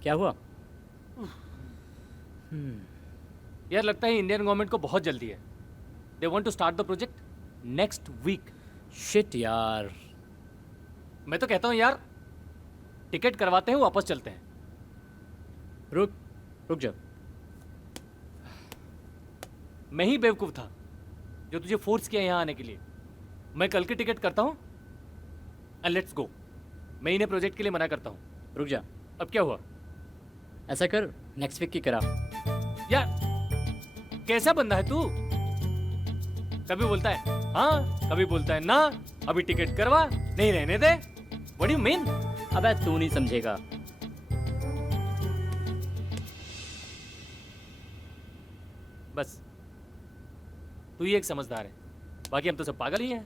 क्या हुआ? यार लगता है इंडियन गवर्नमेंट को बहुत जल्दी है. They want to start the project next week. Shit यार. मैं तो कहता हूँ यार टिकट करवाते हैं, वापस चलते हैं. रुक जा. मैं ही बेवकूफ था जो तुझे फोर्स किया यहाँ आने के लिए. मैं कल की टिकट करता हूँ एंड लेट्स गो. मैं इन्हें प्रोजेक्ट के लिए मना करता हूँ. रुक जा. अब क्या हुआ? ऐसा कर, नेक्स्ट वीक की करा. यार कैसा बंदा है तू? कभी बोलता है हाँ, कभी बोलता है ना. अभी टिकट करवा, नहीं रहने दे. What do you mean? अबे तू नहीं समझेगा. बस तू ही एक समझदार है, बाकी हम तो सब पागल ही हैं.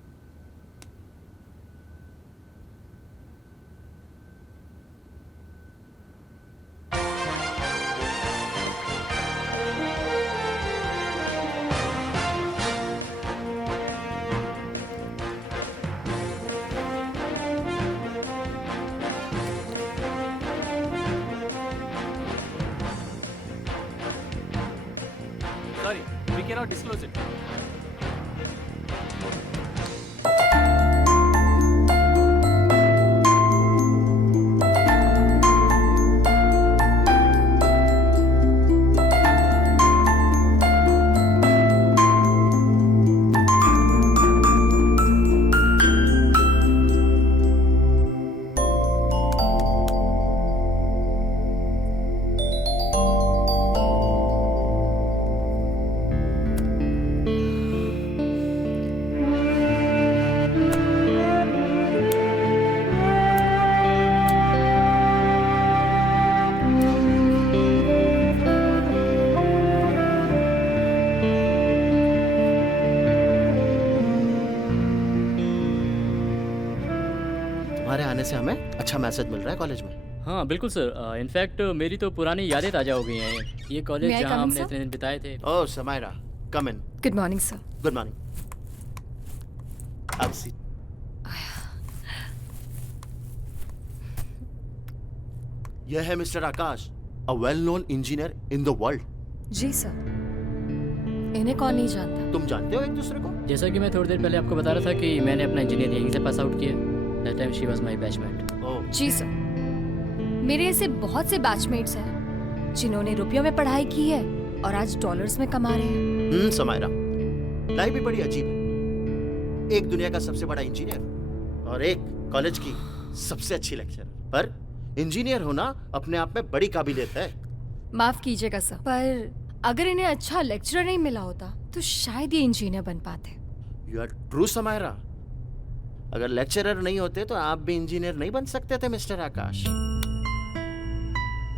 Sorry, we cannot disclose it. तुम्हारे आने से हमें अच्छा मैसेज मिल रहा है कॉलेज में. हाँ बिल्कुल सर. इनफैक्ट मेरी तो पुरानी यादें ताज़ा हो गई हैं. ये कॉलेज May I जहाँ come in, हमने sir? इतने दिन बिताए थे. Oh Samaira, come in. Good morning, sir. Good morning. अब सी. यह है mister Akash, a well known engineer in the world. जी सर. इन्हें कौन नहीं जानता? तुम जानते हो एक दूसरे को? जैसा कि मैं थोड़ी देर पहले आपको बता रहा था कि मैंने अपना इंजीनियर यहीं से पास आउट किया. That time she was my batchmate. Oh जी सर. मेरे ऐसे बहुत से बैचमेट्स हैं जिन्होंने रुपयों में पढ़ाई की है और आज डॉलर्स में कमा रहे हैं. समायरा, लाइफ भी बड़ी अजीब है. एक दुनिया का सबसे बड़ा इंजीनियर और एक कॉलेज की सबसे अच्छी लेक्चरर. पर इंजीनियर होना अपने आप में बड़ी काबिलियत है. माफ कीजिएगा सर, पर अगर इन्हें अच्छा लेक्चरर नहीं मिला होता तो शायद ये इंजीनियर बन पाते. You are true Samaira. अगर लेक्चरर नहीं होते तो आप भी इंजीनियर नहीं बन सकते थे mister Akash.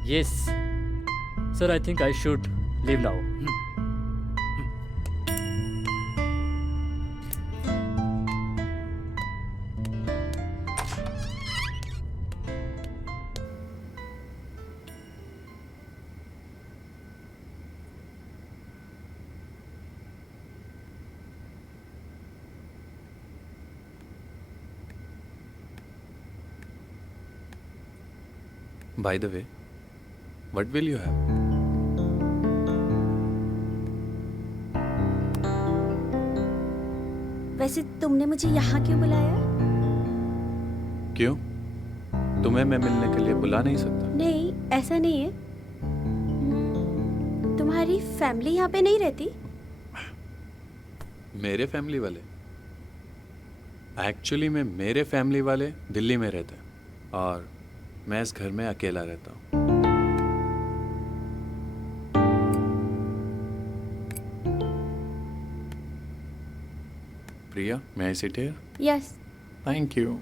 Yes sir, I think I should leave now. By the way, what will you have? वैसे तुमने मुझे यहाँ क्यों बुलाया? क्यों? तुम्हें मैं मिलने के लिए बुला नहीं सकता? नहीं, ऐसा नहीं है. तुम्हारी फैमिली यहाँ पे नहीं रहती? मेरे फैमिली वाले? एक्चुअली में मेरे फैमिली वाले दिल्ली में रहते हैं और मैं इस घर में अकेला रहता हूँ. Priya, may I sit here? Yes. Thank you.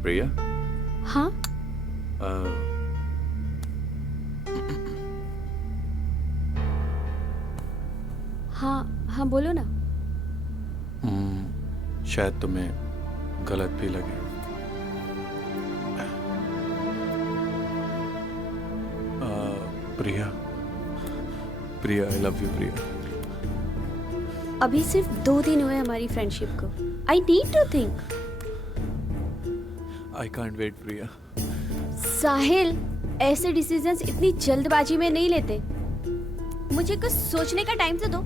Priya? हाँ? हाँ बोलो ना। शायद तुम्हें गलत भी लगे। प्रिया, I love you, प्रिया। अभी सिर्फ 2 दिन हुए हमारी फ्रेंडशिप को। I need to think. I can't wait, प्रिया। साहिल, ऐसे डिसीजंस इतनी जल्दबाजी में नहीं लेते। मुझे कुछ सोचने का टाइम तो दो।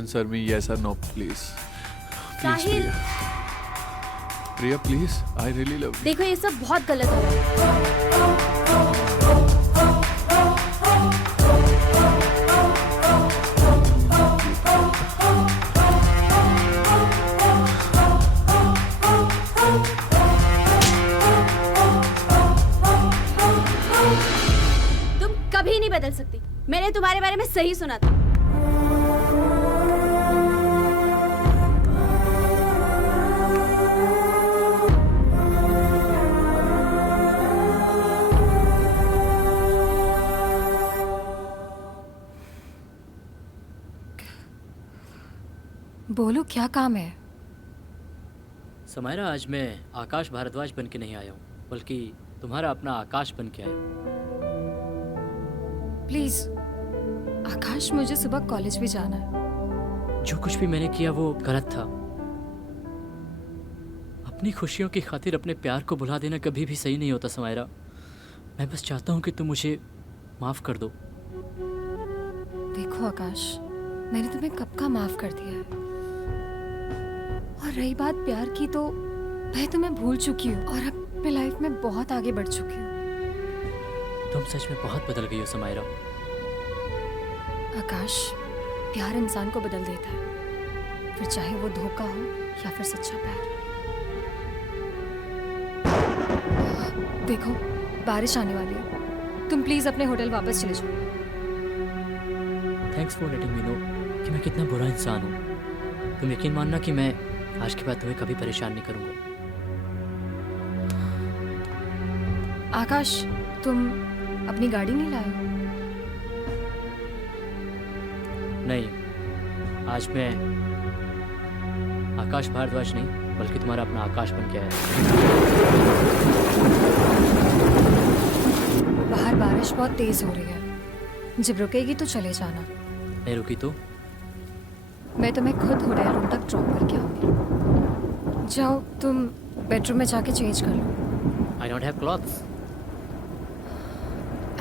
Answer me yes or no, please. Sahil, Priya, please, I really love you. देखो ये सब बहुत गलत हो रहा है। तुम कभी नहीं बदल सकती। मैंने तुम्हारे बारे में सही सुना था। बोलो, क्या काम है? समायरा, आज मैं आकाश भारद्वाज बन के नहीं आया हूँ, बल्कि तुम्हारा अपना आकाश बन के आया हूँ। प्लीज आकाश, मुझे सुबह कॉलेज भी जाना है। जो कुछ भी मैंने किया वो गलत था। अपनी खुशियों की खातिर अपने प्यार को भुला देना कभी भी सही नहीं होता समायरा। मैं बस चाहता हूँ कि तुम मुझे माफ कर दो। देखो आकाश, मैंने तुम्हें कब का माफ कर दिया है। और रही बात प्यार की, तो मैं तुम्हें भूल चुकी हूँ और अपनी लाइफ में बहुत आगे बढ़ चुकी हूँ। तुम सच में बहुत बदल गई हो समायरा। आकाश, प्यार इंसान को बदल देता है, फिर चाहे वो धोखा हो या फिर सच्चा प्यार। देखो, बारिश आने वाली है। तुम प्लीज अपने होटल वापस चले जाओ। Thanks for letting me know कि मैं कितना बुरा इंसान हूँ। तुम यकीन मानना कि मैं आज के बाद तुम्हें कभी परेशान नहीं करूँगा। आकाश, तुम अपनी गाड़ी नहीं लाए हो? नहीं, आज मैं आकाश भारद्वाज नहीं, बल्कि तुम्हारा अपना आकाश बन के आया। बाहर बारिश बहुत तेज हो रही है। जब रुकेगी तो चले जाना। नहीं रुकी तो मैं तुम्हें खुद होटल रूम तक ड्रॉप करके आऊंगी। जाओ, तुम बेडरूम में जाके चेंज कर लो। I don't have clothes.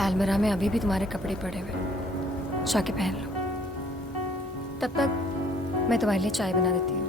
अलमीरा में अभी भी तुम्हारे कपड़े पड़े हुए, जाके पहन लो। तब तक मैं तुम्हारे लिए चाय बना देती हूँ।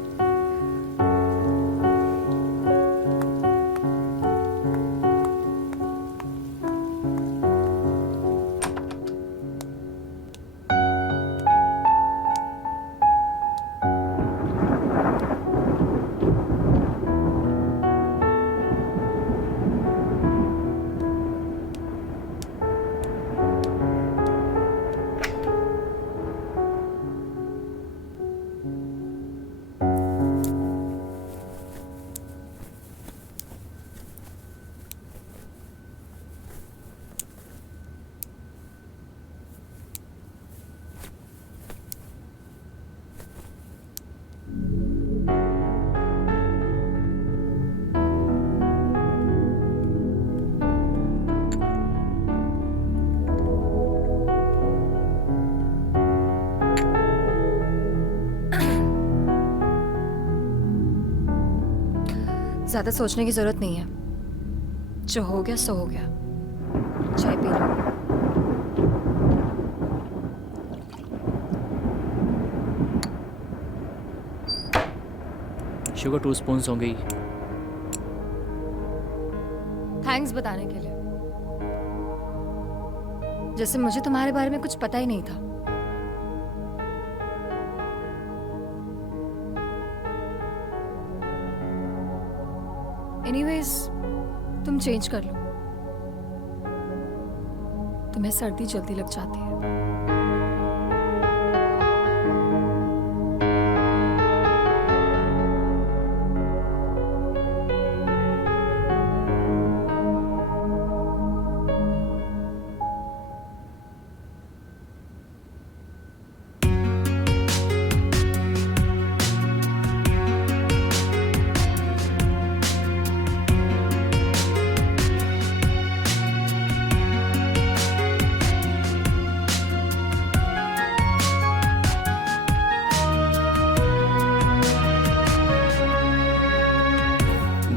ज्यादा सोचने की जरूरत नहीं है। जो हो गया सो हो गया। चाय पी लो। शुगर 2 स्पून्स होंगी। थैंक्स बताने के लिए। जैसे मुझे तुम्हारे बारे में कुछ पता ही नहीं था। एनीवेज, तुम चेंज कर लो। तुम्हें सर्दी जल्दी लग जाती है।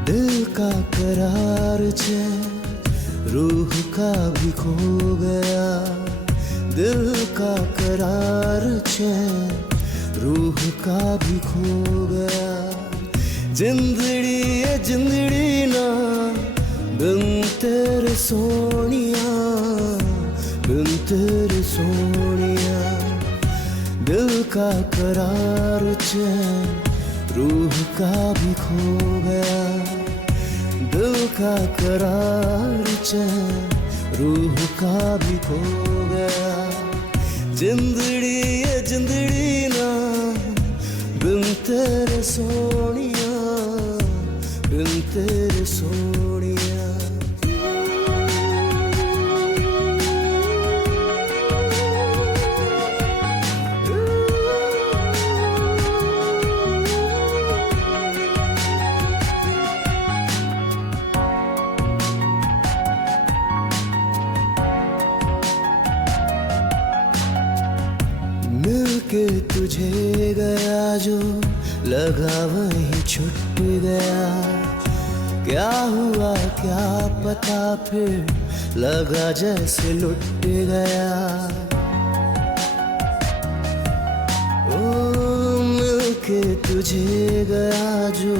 दिल का करार चैन रूह का भी खो गया, दिल का करार चैन रूह का भी खो गया। जिंदड़ी ये जिंदड़ी ना बिन तेरे सोनिया, बिन तेरे सोनिया। दिल का करार चैन रूह का भी खो गया, दिल का करार चैन रूह का भी खो गया। जिंदड़ी ये जिंदड़ी ना बिन तेरे सोनिया, बिन तेरे सोनिया। मिलके तुझे गया जो लगा वहीं छूट गया। क्या हुआ क्या पता फिर लगा जैसे लुट गया। ओ मिलके तुझे गया जो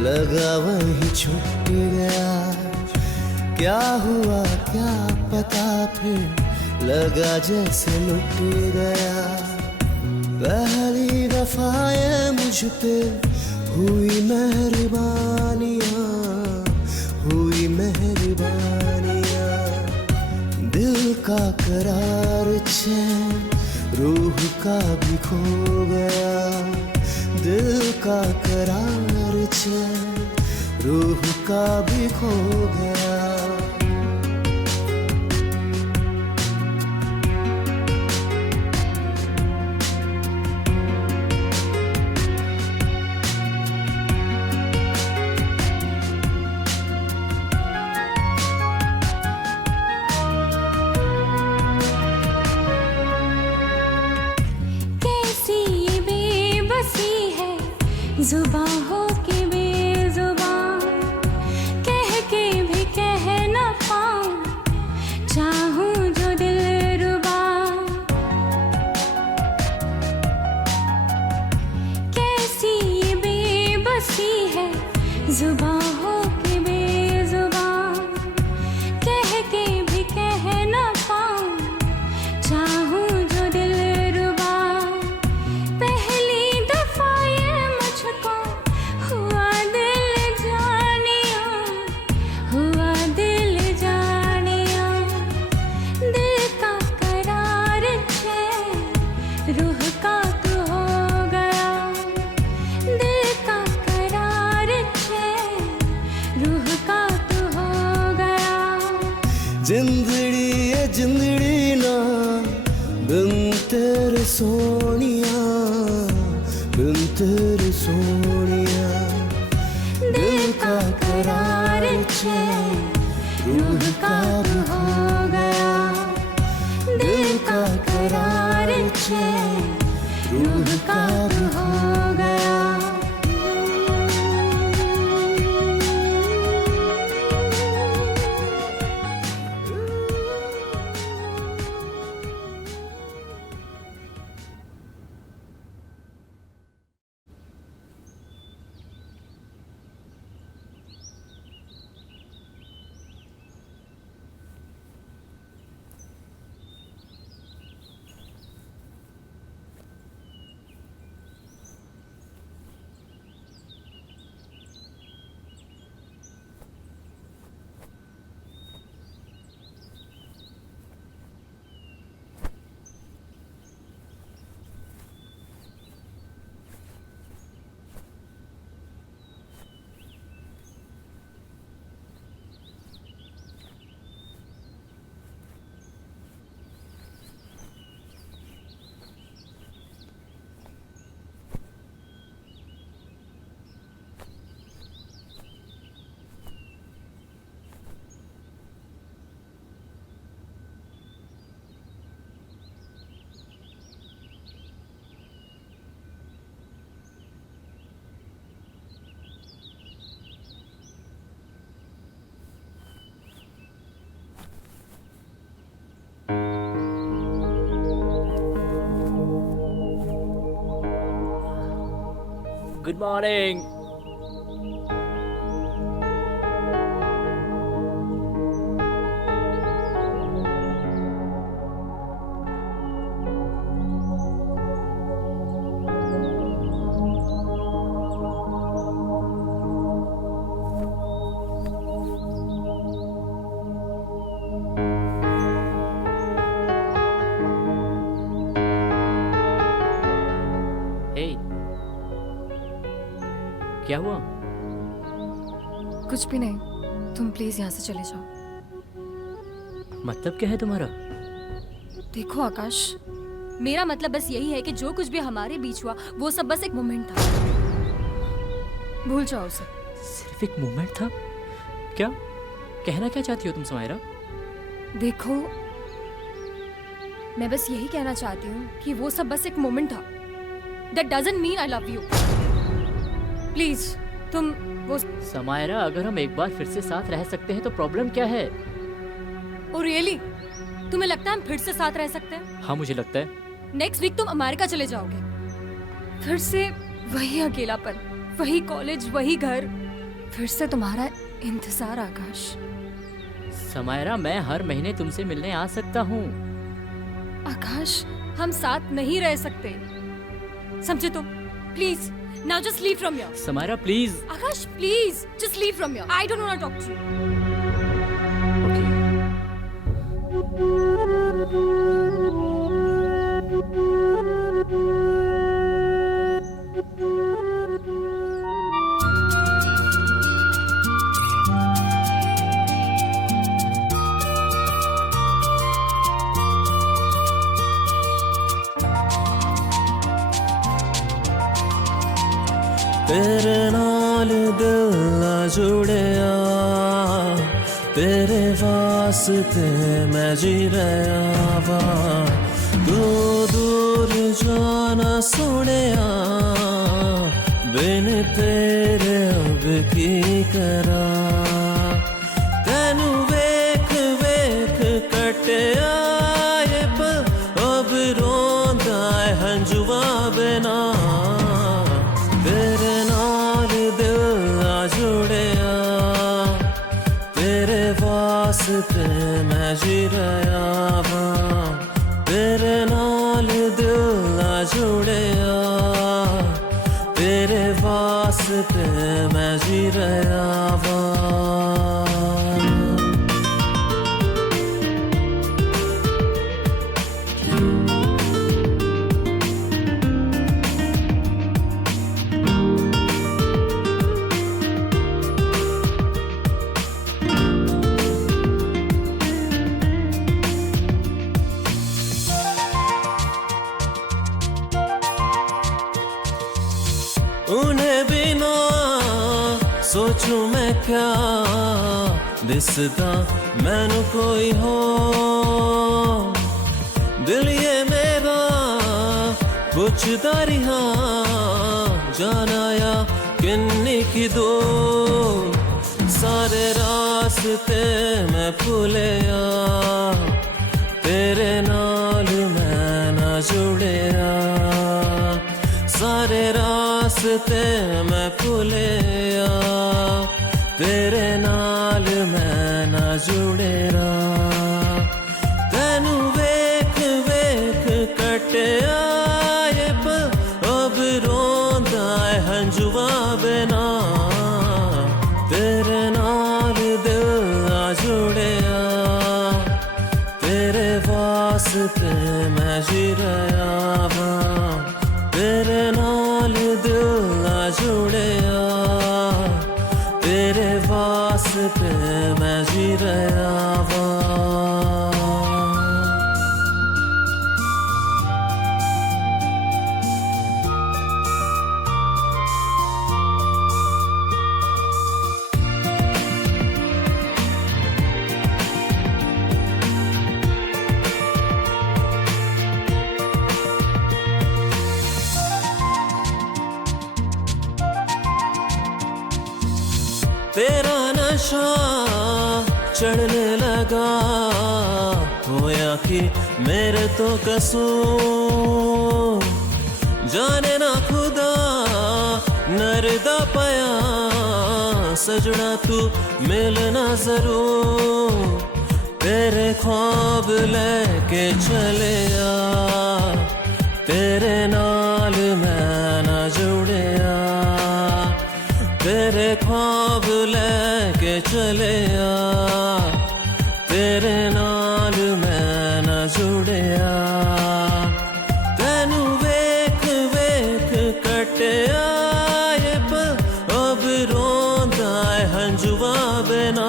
लगा वहीं छूट गया। क्या हुआ क्या पता फिर लगा जैसे लुट गया। पहली दफा ये मुझ पे हुई मेहरबानियाँ, हुई मेहरबानियाँ। दिल का करार चैन रूह का भी खो गया, दिल का करार चैन रूह का भी खो गया। जुबां हो के बेजुबां, कह के भी कह न पाऊं, चाहूं जो दिल रुबा। कैसी ये बेबसी है जुबां हो के बेजुबां, कह के भी कह न पाऊं, चाहूं जो दिल रुबा। पहली दफा ये मुझको हुआ दिल जानिया, हुआ दिल जानिया। दिल का करार चैन रूह का तू हो गया, दिल का करार चैन रूह का तू हो गया। जिंदड़ी ये जिंदड़ी ना बिन तेरे सोनिया, बिन तेरे सोनिया। दिल का करार चैन रूह का भी हो गया, दिल का करार चैन रूह का भी हो गया। Good morning. क्या हुआ? कुछ भी नहीं, तुम प्लीज यहाँ से चले जाओ। मतलब क्या है तुम्हारा? देखो आकाश, मेरा मतलब बस यही है कि जो कुछ भी हमारे बीच हुआ वो सब बस एक मोमेंट था, भूल जाओ उसे। सिर्फ एक मोमेंट था? क्या कहना क्या चाहती हो तुम समायरा? देखो, मैं बस यही कहना चाहती हूँ कि वो सब बस एक मोमेंट था। That doesn't mean I love you. Please तुम वो समायरा, अगर हम एक बार फिर से साथ रह सकते हैं तो प्रॉब्लम क्या है? Oh really? तुम्हें लगता है हम फिर से साथ रह सकते हैं? हाँ मुझे लगता है। नेक्स्ट वीक तुम अमेरिका चले जाओगे, फिर से वही अकेलापन, वही कॉलेज, वही घर, फिर से तुम्हारा इंतजार। आकाश। समायरा, मैं हर महीने तुमसे मिलने आ सकता हूँ। आकाश, हम साथ नहीं रह सकते, समझे तुम? Please now just leave from here. Samaira please. Akash, please just leave from here. I don't want to talk to you. तेरे नाल दिल जुड़िया, तेरे वास्ते मैं जी रहा वा, तू दूर जाना सुनिया, बिन तेरे अब की करा, तेनू वेख वेख कटिया ये पल, अब रोंदा है हंजुआ बिना, तेरे नाल दिल जुड़िया, तेरे वास्ते मैं जी रहा वा, तेरे नाल दिल जुड़िया, तेरे वास्ते मैं जी रहा वा। उन्हें बिना सोचूं मैं क्या, दिसदा मैनू कोई हो, दिल ये मेरा पुछदा रिहा, जाना या किन्नी की दो, सारे रास्ते मैं भूलिया, तेरे नाल मैं ना जुड़िया, सारे रास्ते मैं भूलिया, तेरे नाल मैं ना जुड़िया, तेनू वेख वेख कटिया ये पल, अब रोंदा है हंजुआ बिना, तेरे नाल दिल जुड़िया, तेरे वास्ते मैं जी रहा वा, तेरे नाल दिल जुड़िया, तेरे वास्ते मैं जी रहा वा। तेरा नशा चढ़ने लगा, होया कि मेरे तो कसूर, जाने ना खुदा नरदा पया सजना तू मिलना जरूर तेरे ख्वाब लेके चले आ तेरे नाल मैं ना जुड़िया तेरे ख्वाब लेके चले आ तेरे नाल मैं ना जुड़िया तेनू वेख वेख कटिया ये पल अब रोंदा है हंजुआ बिना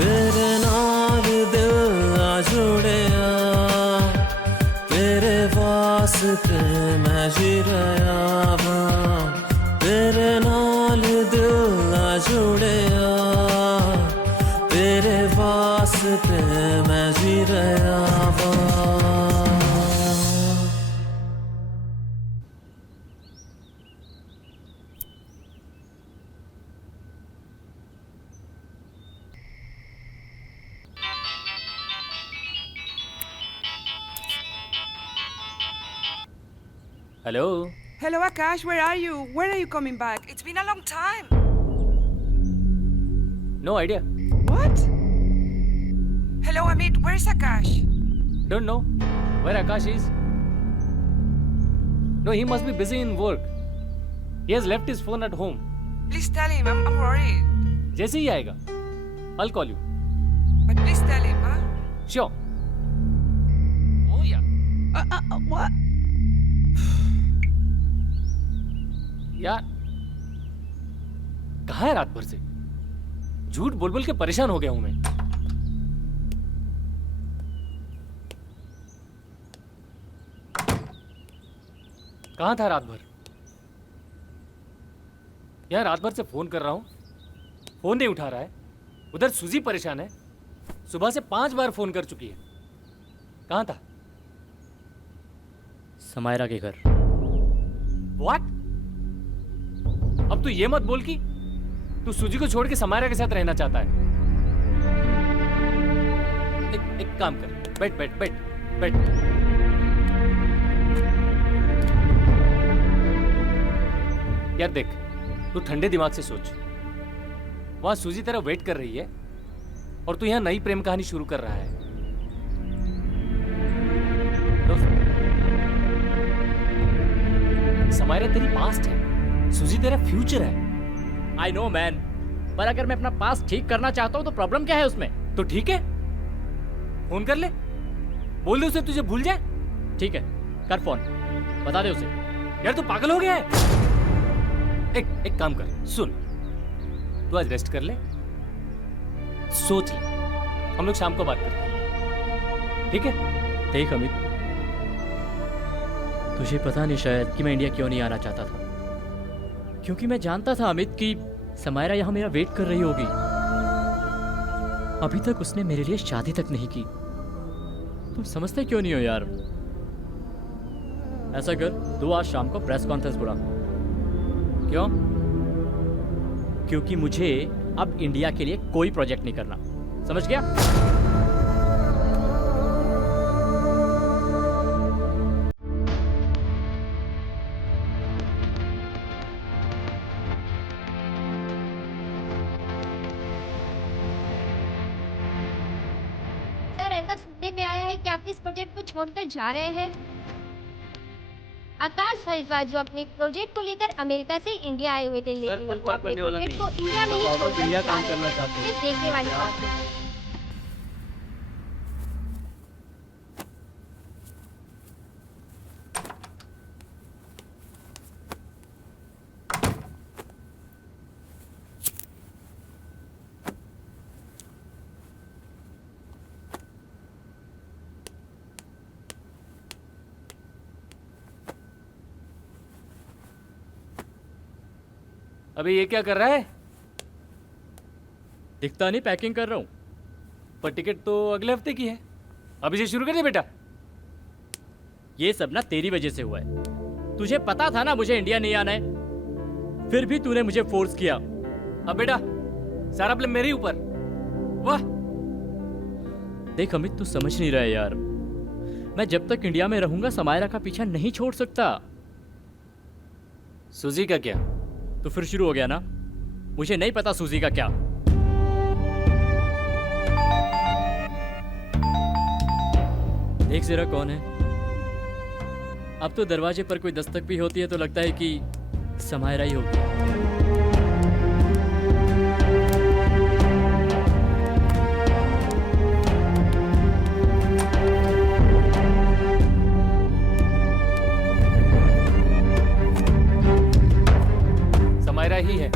तेरे नाल दिल आ जुड़िया तेरे वास्ते मैं जी रहा वां तेरे नाल दिल आ जुड़िया तेरे वास्ते मैं जी रहा वां hello Hello, Akash. Where are you? When are you coming back? It's been a long time. No idea What? Hello, Amit. Where's Akash? Don't know where Akash is no he must be busy in work he has left his phone at home Please tell him. I'm worried. जैसे ही आएगा I will call you But please tell him, huh? Sure oh yeah What? यार कहाँ है रात भर से झूठ बोल बोल के परेशान हो गया हूं मैं कहाँ था रात भर यार रात भर से फोन कर रहा हूं फोन नहीं उठा रहा है उधर सुजी परेशान है सुबह से 5 बार फोन कर चुकी है कहाँ था समायरा के घर व्हाट अब तू ये मत बोल कि तू सुजी को छोड़ के समायरा के साथ रहना चाहता है एक काम कर बैठ बैठ बैठ बैठ यार देख तू ठंडे दिमाग से सोच वहां सुजी तेरा वेट कर रही है और तू यहां नई प्रेम कहानी शुरू कर रहा है समायरा तेरी पास्ट है सुजी तेरा फ्यूचर है आई नो मैन पर अगर मैं अपना पास्ट ठीक करना चाहता हूँ तो प्रॉब्लम क्या है उसमें तो ठीक है फोन कर ले बोल दे उसे तुझे भूल जाए ठीक है कर फोन बता दे उसे यार तू पागल हो गया है एक काम कर सुन तू आज रेस्ट कर ले सोच ले हम लोग शाम को बात करते हैं ठीक है देख अमित तुझे पता नहीं शायद कि मैं इंडिया क्यों नहीं आना चाहता था क्योंकि मैं जानता था अमित कि समायरा यहाँ मेरा वेट कर रही होगी अभी तक उसने मेरे लिए शादी तक नहीं की तुम समझते क्यों नहीं हो यार ऐसा कर तू आज शाम को प्रेस कॉन्फ्रेंस बुला क्यों क्योंकि मुझे अब इंडिया के लिए कोई प्रोजेक्ट नहीं करना समझ गया इस प्रोजेक्ट को छोड़कर जा रहे हैं आकाश भारद्वाज जो अपने प्रोजेक्ट को लेकर अमेरिका से इंडिया आए हुए थे लेकिन अपने प्रोजेक्ट को इंडिया में ही इंडिया काम करना चाहते हैं देखने वाली बात है अभी ये क्या कर रहा है दिखता नहीं पैकिंग कर रहा हूँ पर टिकट तो अगले हफ्ते की है अभी से शुरू कर दे बेटा ये सब ना तेरी वजह से हुआ है तुझे पता था ना मुझे इंडिया नहीं आना है फिर भी तूने मुझे फोर्स किया अब बेटा सारा ब्लेम मेरे ऊपर वाह देख अमित तू समझ नहीं रहा है यार मैं जब तक इंडिया में रहूंगा समायरा का पीछा नहीं छोड़ सकता सूजी का क्या? तो फिर शुरू हो गया ना। मुझे नहीं पता सूजी का क्या। देख जरा कौन है। अब तो दरवाजे पर कोई दस्तक भी होती है तो लगता है कि समायरा ही होगी। समायरा ही है।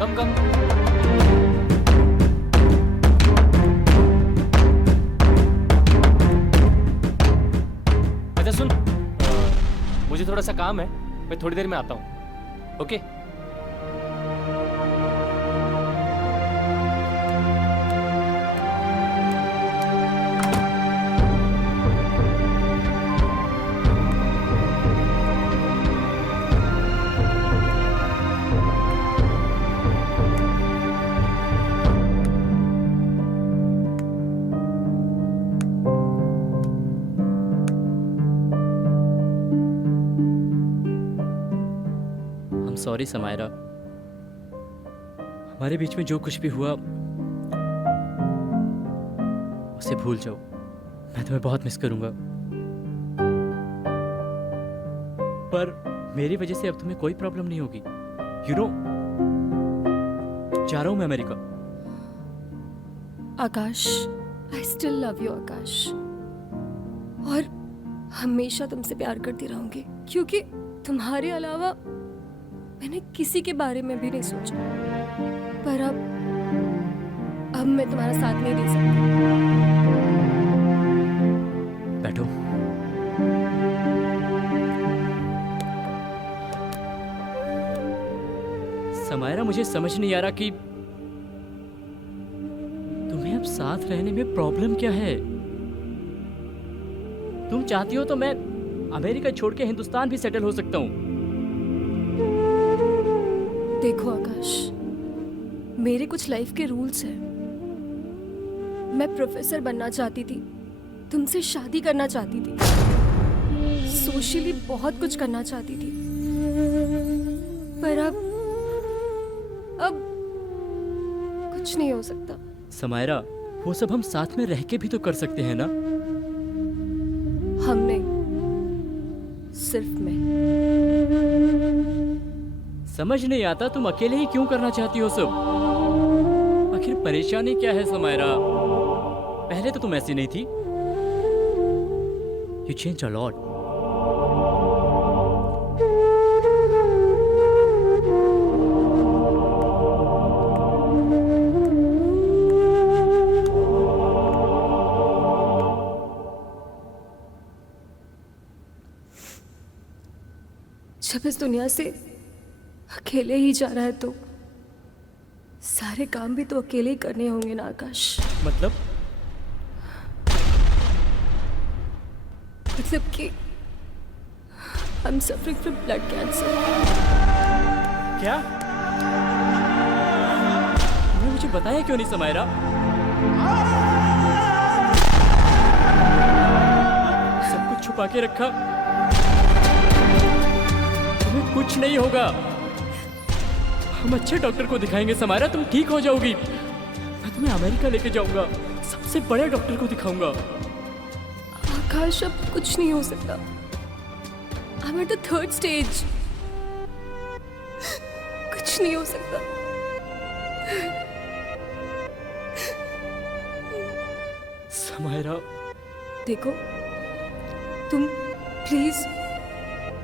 कम कम। अच्छा सुन, मुझे थोड़ा सा काम है, मैं थोड़ी देर में आता हूँ। ओके? सॉरी समायरा, हमारे बीच में जो कुछ भी हुआ उसे भूल जाओ। मैं तुम्हें बहुत मिस करूंगा, पर मेरी वजह से अब तुम्हें कोई प्रॉब्लम नहीं होगी। यू नो, जा रहा हूं मैं America. Akash, I still love you Akash, और हमेशा तुमसे प्यार करती रहूंगी, क्योंकि तुम्हारे अलावा मैंने किसी के बारे में भी नहीं सोचा। पर अब मैं तुम्हारा साथ नहीं दे सकती। बैठो। समायरा, मुझे समझ नहीं आ रहा कि तुम्हें अब साथ रहने में प्रॉब्लम क्या है। तुम चाहती हो तो मैं अमेरिका छोड़ के हिंदुस्तान भी सेटल हो सकता हूं। देखो आकाश, मेरे कुछ लाइफ के रूल्स हैं। मैं प्रोफेसर बनना चाहती थी, तुमसे शादी करना चाहती थी, सोशली बहुत कुछ करना चाहती थी, पर अब कुछ नहीं हो सकता। समायरा, वो सब हम साथ में रह के भी तो कर सकते हैं ना। हम नहीं, सिर्फ मैं। समझ नहीं आता तुम अकेले ही क्यों करना चाहती हो सब। आखिर परेशानी क्या है समायरा? पहले तो तुम ऐसी नहीं थी। You change a lot. जब इस दुनिया से अकेले ही जा रहा है तो सारे काम भी तो अकेले ही करने होंगे ना आकाश। मतलब कि I am suffering from blood cancer. क्या? तुमने मुझे बताया क्यों नहीं समायरा? सब कुछ छुपा के रखा। तुम्हें कुछ नहीं होगा। हम अच्छे डॉक्टर को दिखाएंगे समायरा, तुम ठीक हो जाओगी। मैं तुम्हें अमेरिका लेके जाऊंगा, सबसे बड़े डॉक्टर को दिखाऊंगा। आकाश, अब कुछ नहीं हो सकता। I'm at the third stage. कुछ नहीं हो सकता। समायरा, देखो, तुम प्लीज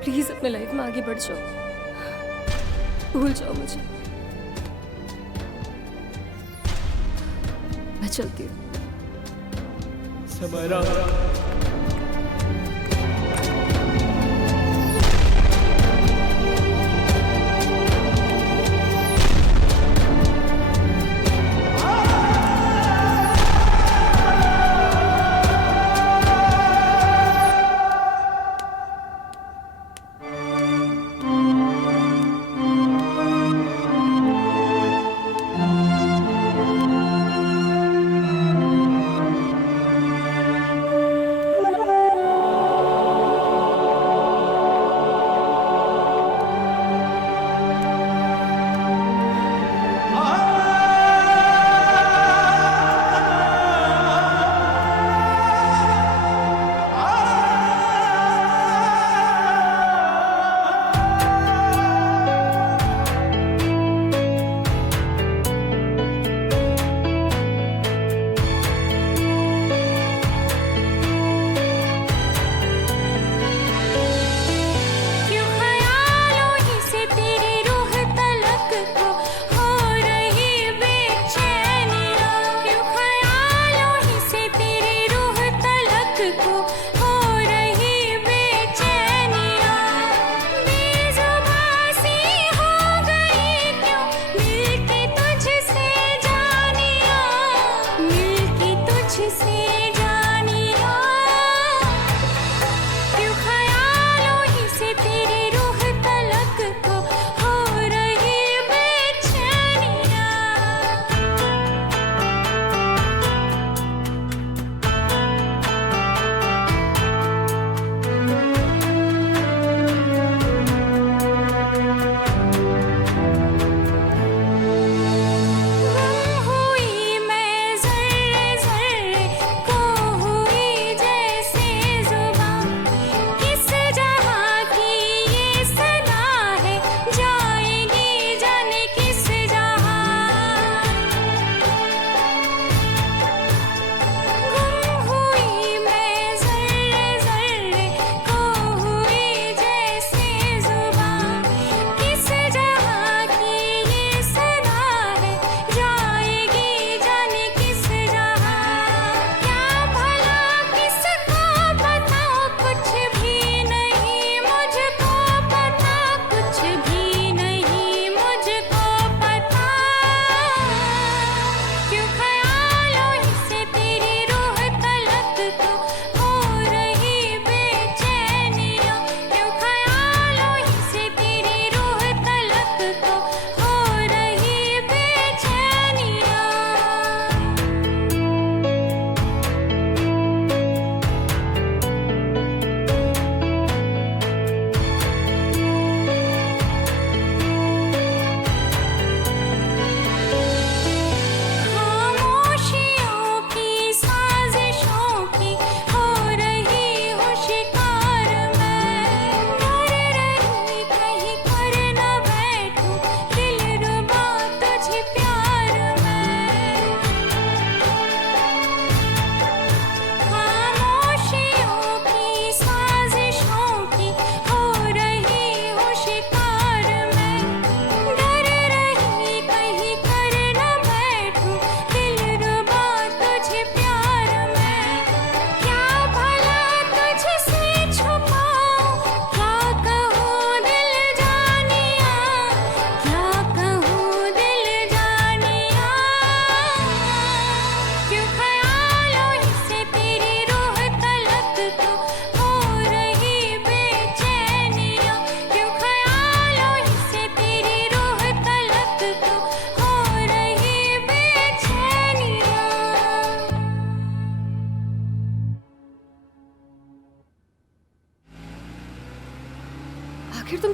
प्लीज अपने लाइफ में आगे बढ़ जाओ, भूल जाओ मुझे। मैं चलती हूँ। समायरा,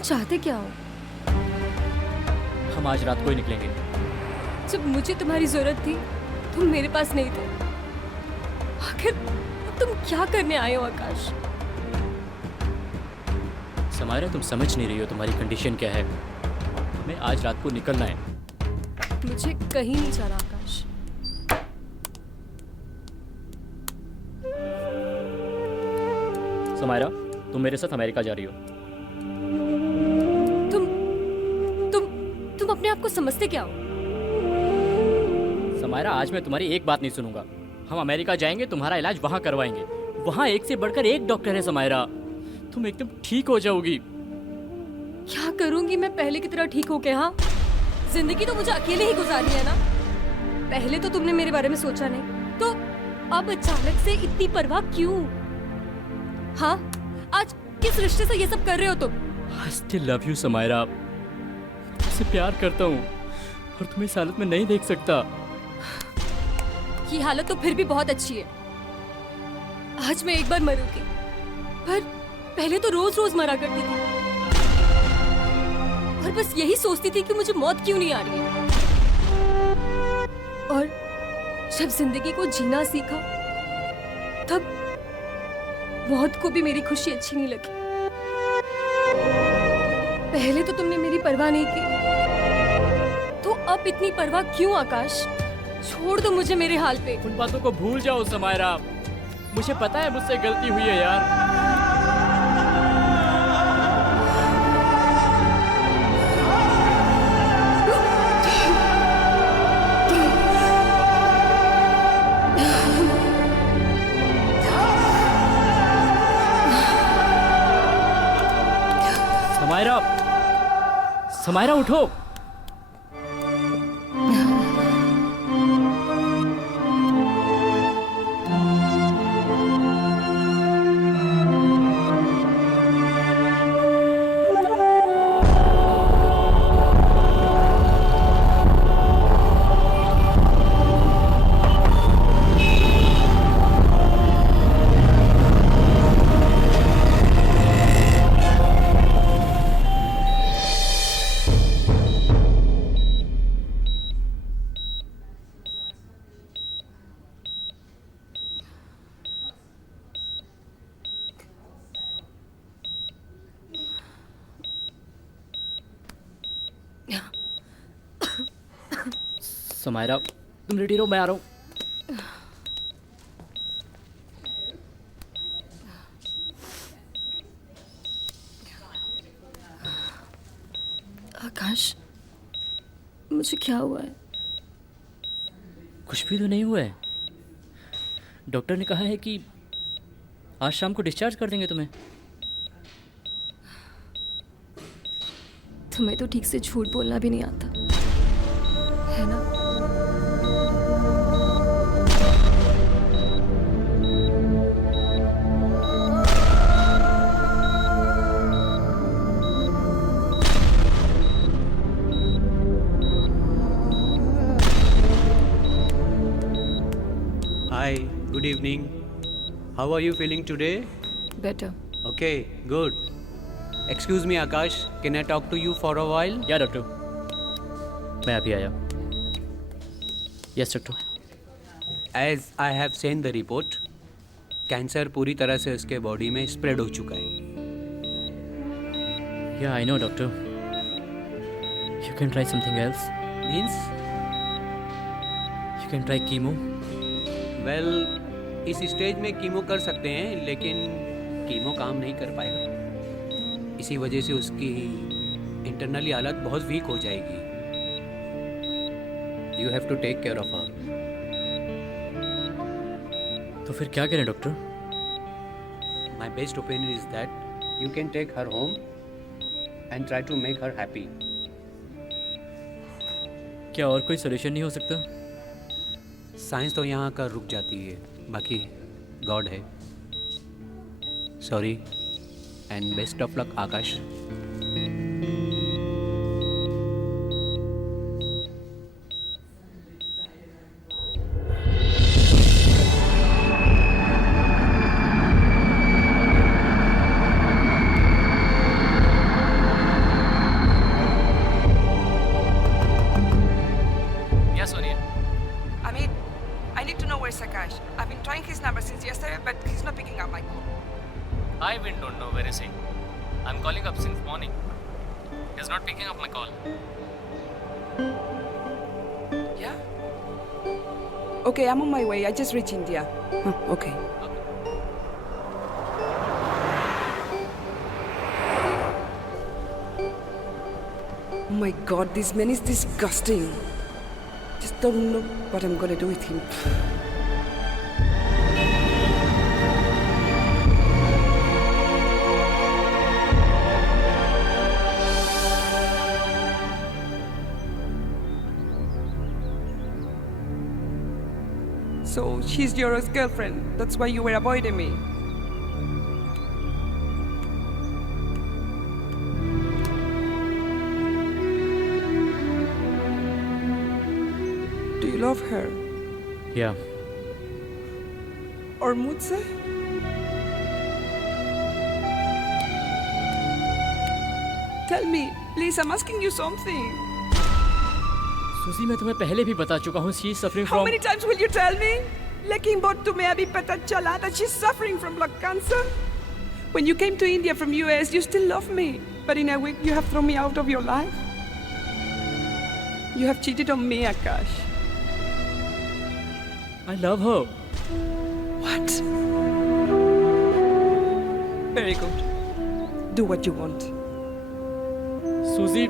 चाहते क्या हो? हम आज रात को ही निकलेंगे। जब मुझे तुम्हारी जरूरत थी तुम मेरे पास नहीं थे। आखिर तुम क्या करने आए हो आकाश? समायरा, तुम समझ नहीं रही हो तुम्हारी कंडीशन क्या है। हमें आज रात को निकलना है। मुझे कहीं नहीं जाना आकाश। समायरा, तुम मेरे साथ अमेरिका जा रही हो। तुम अपने आप को समझते क्या हो? समायरा, आज मैं तुम्हारी एक बात नहीं सुनूंगा। हम अमेरिका जाएंगे, तुम्हारा इलाज वहां करवाएंगे। वहां एक से बढ़कर एक डॉक्टर है समायरा, तुम एकदम ठीक हो जाओगी। क्या करूंगी मैं पहले की तरह ठीक हो के? हाँ, जिंदगी तो मुझे अकेले ही गुजारनी है ना। पहले तो तुमने मेरे बारे में सोचा नहीं, तो अब अचानक से इतनी परवाह क्यों? हाँ, आज किस रिश्ते से ये सब कर रहे हो तुम? I still love you Samaira, तुमसे प्यार करता हूँ और तुम्हें इस हालत में नहीं देख सकता। ये हालत तो फिर भी बहुत अच्छी है। आज मैं एक बार मरूंगी, पर पहले तो रोज रोज मरा करती थी और बस यही सोचती थी कि मुझे मौत क्यों नहीं आ रही है। और जब जिंदगी को जीना सीखा तब मौत को भी मेरी खुशी अच्छी नहीं लगी। पहले तो तुमने मेरी परवाह नहीं की, तो अब इतनी परवाह क्यों आकाश? छोड़ दो मुझे मेरे हाल पे। उन बातों को भूल जाओ समायरा, मुझे पता है मुझसे गलती हुई है यार। समायरा, समायरा उठो। समायरा, तुम रेडी रहो, मैं आ रहा हूँ। आकाश, मुझे क्या हुआ है? कुछ भी तो नहीं हुआ है। डॉक्टर ने कहा है कि आज शाम को डिस्चार्ज कर देंगे तुम्हें। तुम्हें तो ठीक से झूठ बोलना भी नहीं आता है ना? Hi, good evening. How are you feeling today? Better. Okay, good. Excuse me, Akash. Can I talk to you for a while? या डॉक्टर, मैं अभी आया। Yes doctor. As I have seen the report, cancer पूरी तरह से उसके body में spread हो चुका है। या I know doctor. You can try something else. Means? You can try chemo. Well, इस स्टेज में कीमो कर सकते हैं, लेकिन कीमो काम नहीं कर पाएगा। इसी वजह से उसकी इंटरनली हालत बहुत वीक हो जाएगी। You have to take care of her. तो फिर क्या करें doctor? My best opinion is that you can take her home and try to make her happy. क्या और कोई सोल्यूशन नहीं हो सकता? साइंस तो यहाँ कर रुक जाती है, बाकी गॉड है। Sorry and best of luck Akash. Where's Akash? I've been trying his number since yesterday, but he's not picking up my call. I even don't know where is he. I'm calling up since morning. He's not picking up my call. Yeah? Okay, I'm on my way. I just reached India. Okay. Oh my god, this man is disgusting. Just don't know what I'm gonna do with him. So she's your girlfriend. That's why you were avoiding me. Do you love her? Yeah. Or मुझसे? Tell me, please. I'm asking you something. सुजी, मैं तुम्हें पहले भी बता चुका हूँ, she is suffering How from... many times will you tell me? लेकिन बहुत तुम्हें अभी पता चला that she's suffering from blood cancer. When you came to India from US, you still love me, but in a week you have thrown me out of your life. You have cheated on me, Akash. I love her. What? Very good. Do what you want. सुजी,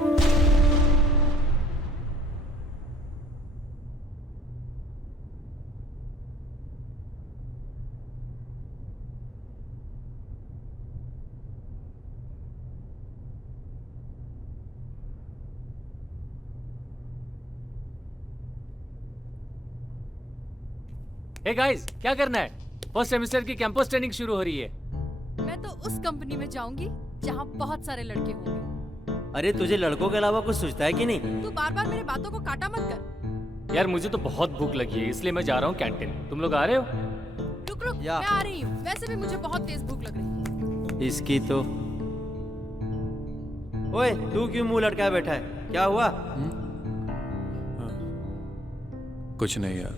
hey guys, क्या करना है? First semester की campus training शुरू हो रही है। मैं तो उस कंपनी में जाऊंगी जहाँ बहुत सारे लड़के होंगे। अरे तुझे लड़कों के अलावा कुछ सोचता है कि नहीं? तू बार बार मेरी बातों को काटा मत कर। यार मुझे तो बहुत भूख लगी है, इसलिए मैं जा रहा हूँ कैंटीन। तुम लोग आ रहे हो? रुक रुक, मैं आ रही हूँ। वैसे भी मुझे बहुत तेज भूख लग रही है। इसकी तो। ओए, तू क्यों मुंह लटकाए बैठा है? क्या हुआ? कुछ नहीं यार,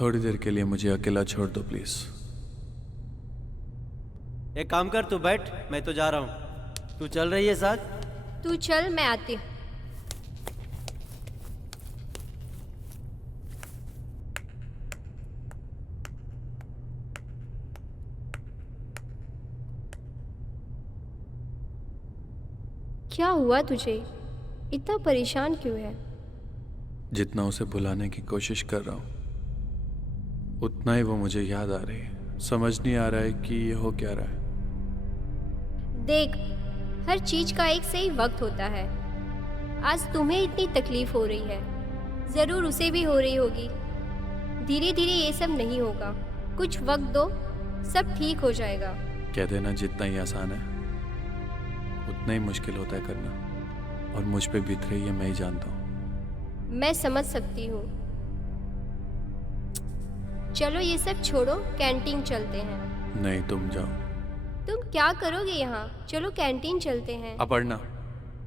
थोड़ी देर के लिए मुझे अकेला छोड़ दो प्लीज। एक काम कर, तू बैठ, मैं तो जा रहा हूँ। तू चल रही है साथ? तू चल, मैं आती हूँ। क्या हुआ तुझे? इतना परेशान क्यों है? जितना उसे भुलाने की कोशिश कर रहा हूँ, उतना ही वो मुझे याद आ रही है। समझ नहीं आ रहा है कि ये हो क्या रहा है। देख, हर चीज का एक सही वक्त होता है। आज तुम्हें इतनी तकलीफ हो रही है, जरूर उसे भी हो रही होगी। धीरे धीरे ये सब नहीं होगा, कुछ वक्त दो, सब ठीक हो जाएगा। कहते ना, जितना ही आसान है उतना ही मुश्किल होता है करना, और मुझ पे बीत रही है मैं ही जानता हूँ। मैं समझ सकती हूँ। चलो ये सब छोड़ो, कैंटीन चलते हैं। नहीं, तुम जाओ। तुम क्या करोगे यहाँ? चलो कैंटीन चलते हैं। अपर्णा,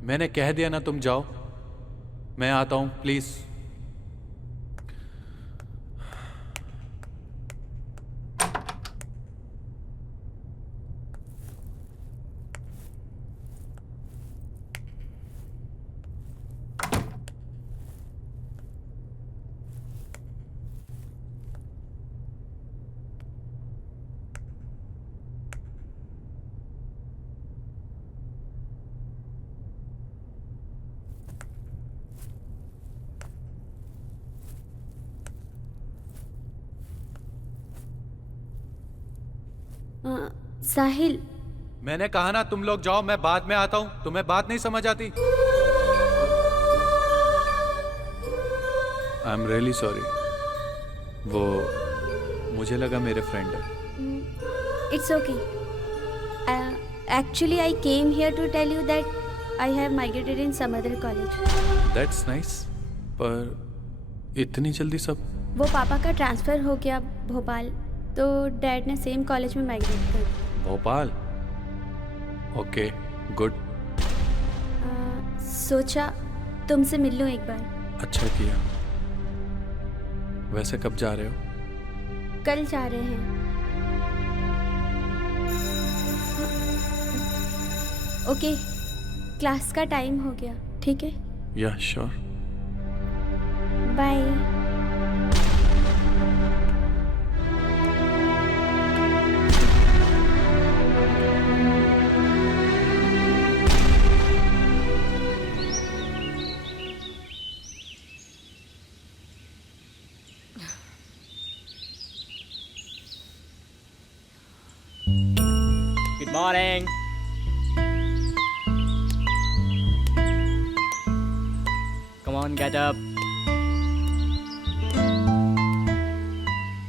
मैंने कह दिया ना, तुम जाओ, मैं आता हूँ प्लीज। साहिल, मैंने कहा ना तुम लोग जाओ, मैं बाद में आता हूँ। तुम्हें बात नहीं समझ आती? I am really sorry. वो मुझे लगा मेरे फ्रेंड है। It's okay. Actually I came here to tell you that I have migrated in some other college. That's nice, पर इतनी जल्दी सब? वो पापा का ट्रांसफ़र हो गया भोपाल, तो डैड ने सेम कॉलेज में माइग्रेट कर दिया। भोपाल? Okay, good. सोचा तुमसे मिल लूँ एक बार। अच्छा किया। वैसे कब जा रहे हो? कल जा रहे हैं। ओके, क्लास का टाइम हो गया, ठीक है? Yeah sure. Bye. Good morning. Come on, get up.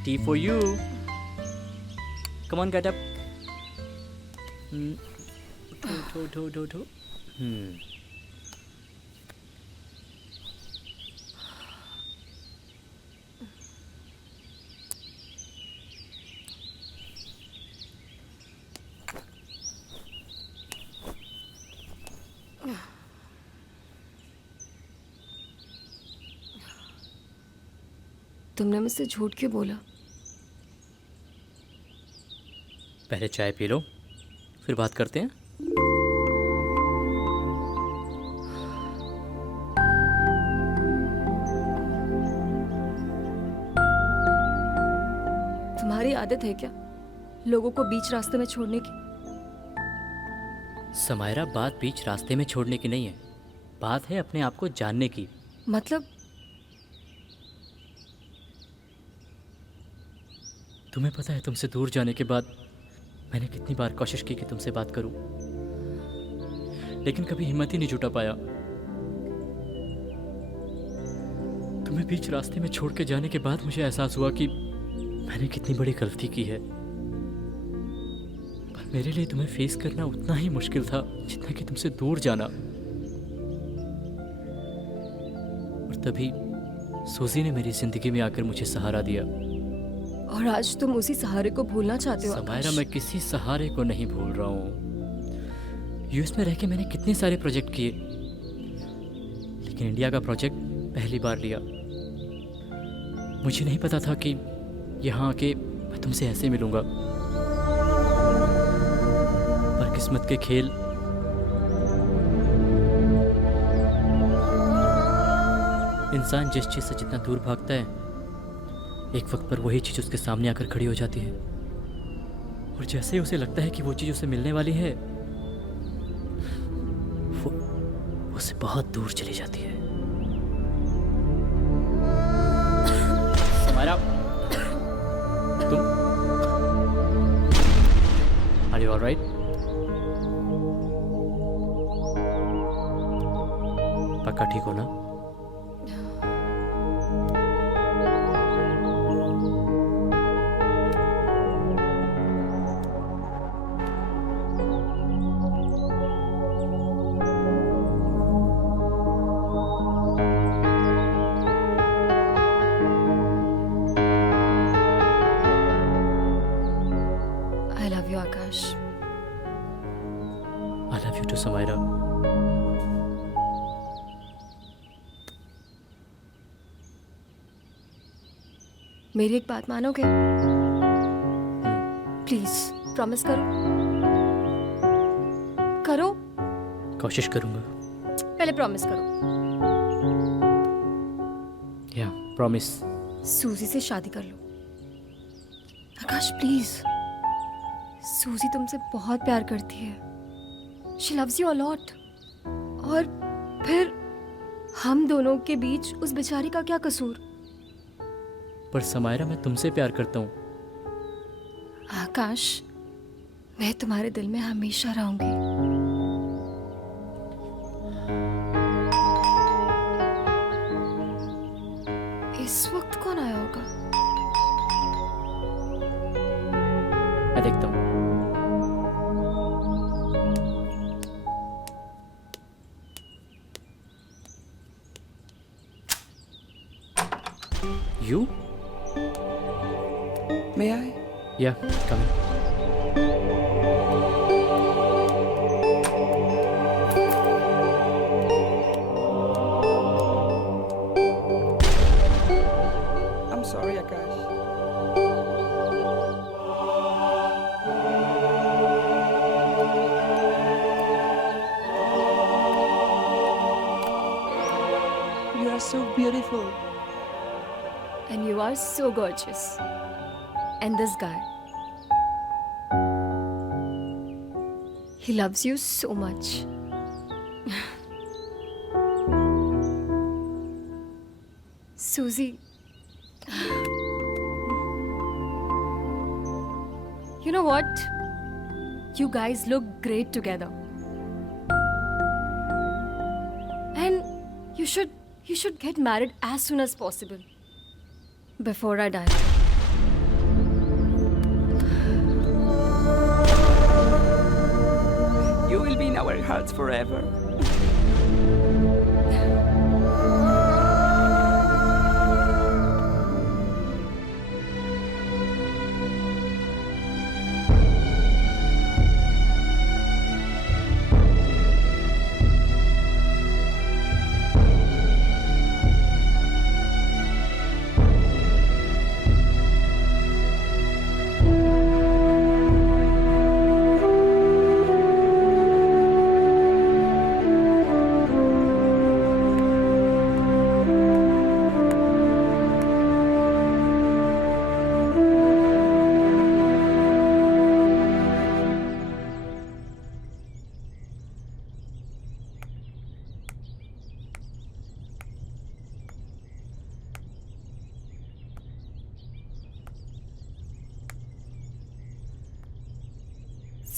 Tea for you. Come on, get up. Do. तुमने मुझसे झूठ क्यों बोला? पहले चाय पी लो, फिर बात करते हैं। तुम्हारी आदत है क्या लोगों को बीच रास्ते में छोड़ने की? समायरा, बात बीच रास्ते में छोड़ने की नहीं है, बात है अपने आप को जानने की। मतलब? तुम्हें पता है तुमसे दूर जाने के बाद मैंने कितनी बार कोशिश की कि तुमसे बात करूं, लेकिन कभी हिम्मत ही नहीं जुटा पाया। तुम्हें बीच रास्ते में छोड़ के जाने के बाद मुझे एहसास हुआ कि मैंने कितनी बड़ी गलती की है। पर मेरे लिए तुम्हें फेस करना उतना ही मुश्किल था जितना कि तुमसे दूर जाना। और तभी सूजी ने मेरी जिंदगी में आकर मुझे सहारा दिया। और आज तुम उसी सहारे को भूलना चाहते हो? समायरा, मैं किसी सहारे को नहीं भूल रहा हूँ। यूएस में रह के मैंने कितने सारे प्रोजेक्ट किए, लेकिन इंडिया का प्रोजेक्ट पहली बार लिया। मुझे नहीं पता था कि यहाँ आके मैं तुमसे ऐसे मिलूंगा। पर किस्मत के खेल इंसान जिस चीज़ से जितना दूर भागता है, एक वक्त पर वही चीज़ उसके सामने आकर खड़ी हो जाती है। और जैसे ही उसे लगता है कि वो चीज़ उसे मिलने वाली है, वो उससे बहुत दूर चली जाती है। समायरा, तुम आर यू ऑलराइट? पक्का ठीक हो ना? I love you too, Samaira. मेरी एक बात मानोगे? प्लीज प्रॉमिस करो। करो। कोशिश करूंगा। पहले प्रॉमिस करो। या प्रॉमिस। सूजी से शादी कर लो। आकाश प्लीज। सूजी तुमसे बहुत प्यार करती है। She loves you a lot. और फिर हम दोनों के बीच उस बेचारी का क्या कसूर? पर समायरा, मैं तुमसे प्यार करता हूँ। आकाश, मैं तुम्हारे दिल में हमेशा रहूंगी। इस वक्त कौन आया होगा? मैं देखता हूँ। You? May I? Yeah, come in. I'm sorry, Akash. You are so beautiful. And you are so gorgeous. And this guy, he loves you so much. Susie, you know what? You guys look great together. And you should get married as soon as possible. Before I die. You will be in our hearts forever.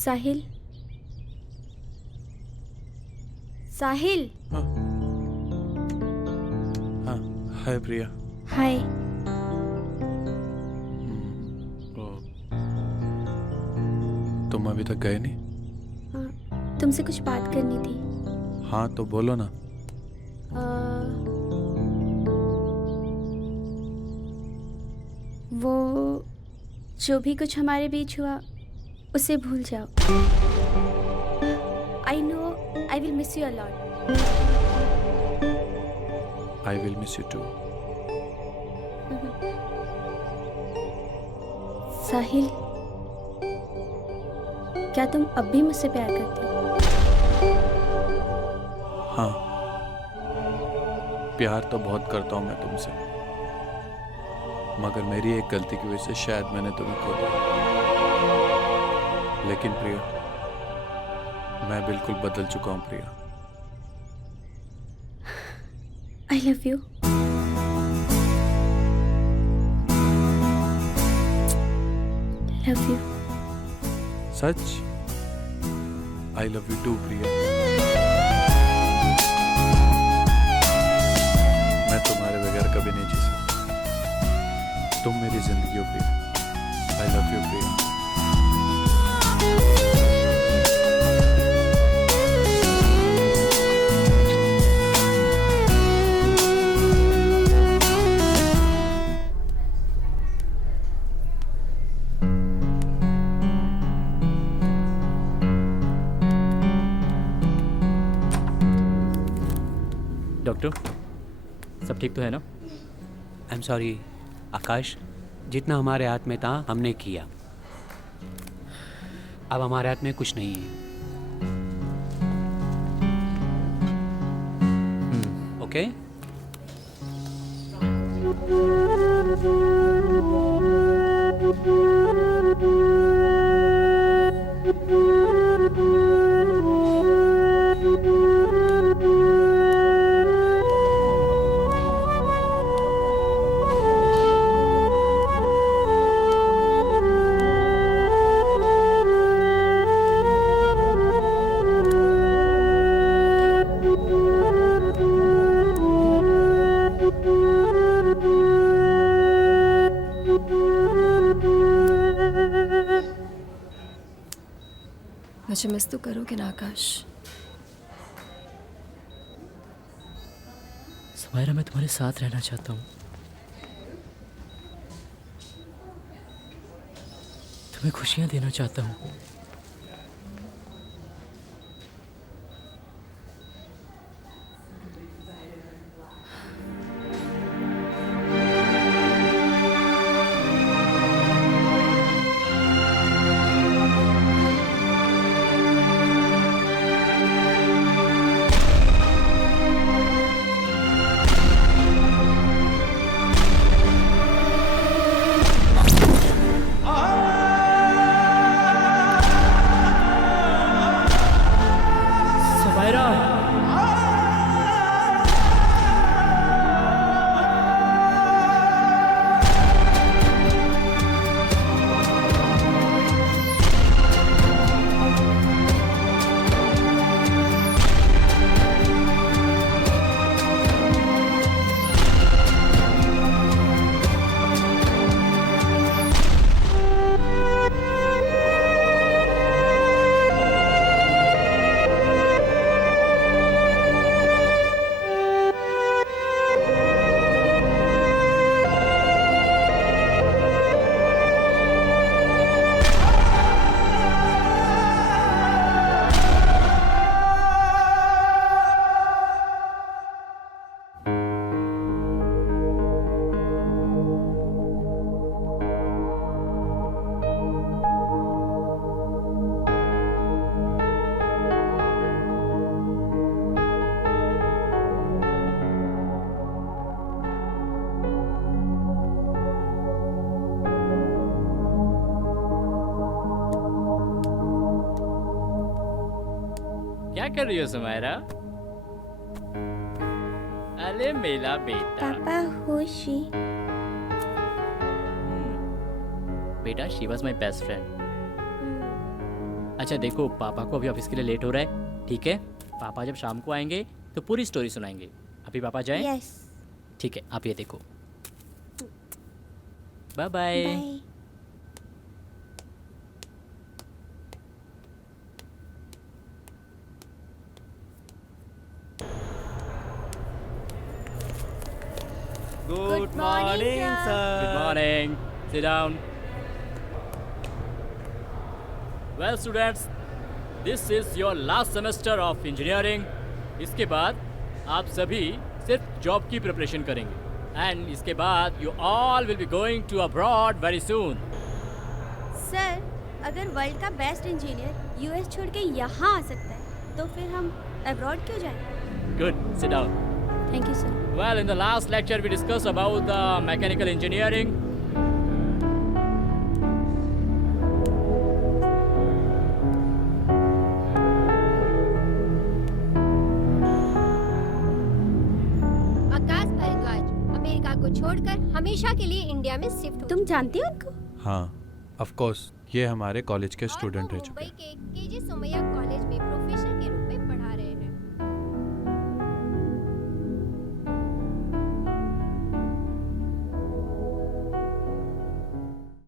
साहिल, साहिल। हाँ, हाय प्रिया। हाय। तुम अभी तक गए नहीं? तुमसे कुछ बात करनी थी। हाँ तो बोलो ना। वो जो भी कुछ हमारे बीच हुआ उसे भूल जाओ। I know I will miss you a lot. I will miss you too. साहिल, क्या तुम अब भी मुझसे प्यार करती हो? हाँ, प्यार तो बहुत करता हूँ मैं तुमसे, मगर मेरी एक गलती की वजह से शायद मैंने तुम्हें खो दिया। लेकिन प्रिया, मैं बिल्कुल बदल चुका हूँ प्रिया। I love you. Love you. Such? I love you too प्रिया। मैं तुम्हारे बगैर कभी नहीं जी सकता। तुम मेरी जिंदगी हो प्रिया। I love you Priya. Doctor, सब ठीक तो है ना? आई एम सॉरी आकाश, जितना हमारे हाथ में था हमने किया, अब हमारे हाथ में कुछ नहीं है। ओके? मुझे मिस तो करोगे ना आकाश? समायरा, मैं तुम्हारे साथ रहना चाहता हूँ, तुम्हें खुशियाँ देना चाहता हूँ। कर रही हो सुमायरा? अरे मेरा बेटा। पापा होशी। बेटा she was my best friend. अच्छा देखो, पापा को अभी ऑफिस के लिए लेट हो रहा है, ठीक है? पापा जब शाम को आएंगे तो पूरी स्टोरी सुनाएंगे। अभी पापा जाएं? यस। ठीक है, आप ये देखो। Bye bye. Good morning sir. Good morning. Sit down. Well, students, this is your last semester of engineering. इसके बाद आप सभी सिर्फ जॉब की प्रिपरेशन करेंगे एंड इसके बाद you all will be going to abroad very soon. Sir, अगर वर्ल्ड का बेस्ट इंजीनियर यूएस छोड़ के यहाँ आ सकता है तो फिर हम अब्रॉड क्यों जाएं? Good. Sit down. Thank you sir. Well, in the last lecture we discussed about the mechanical engineering. Akash Bhardwaj America को छोड़कर हमेशा के लिए इंडिया में शिफ्ट। तुम जानती हो उनको? हाँ, ऑफ कोर्स, ये हमारे कॉलेज के स्टूडेंट रह चुके हैं। मुंबई के केजे सोमैया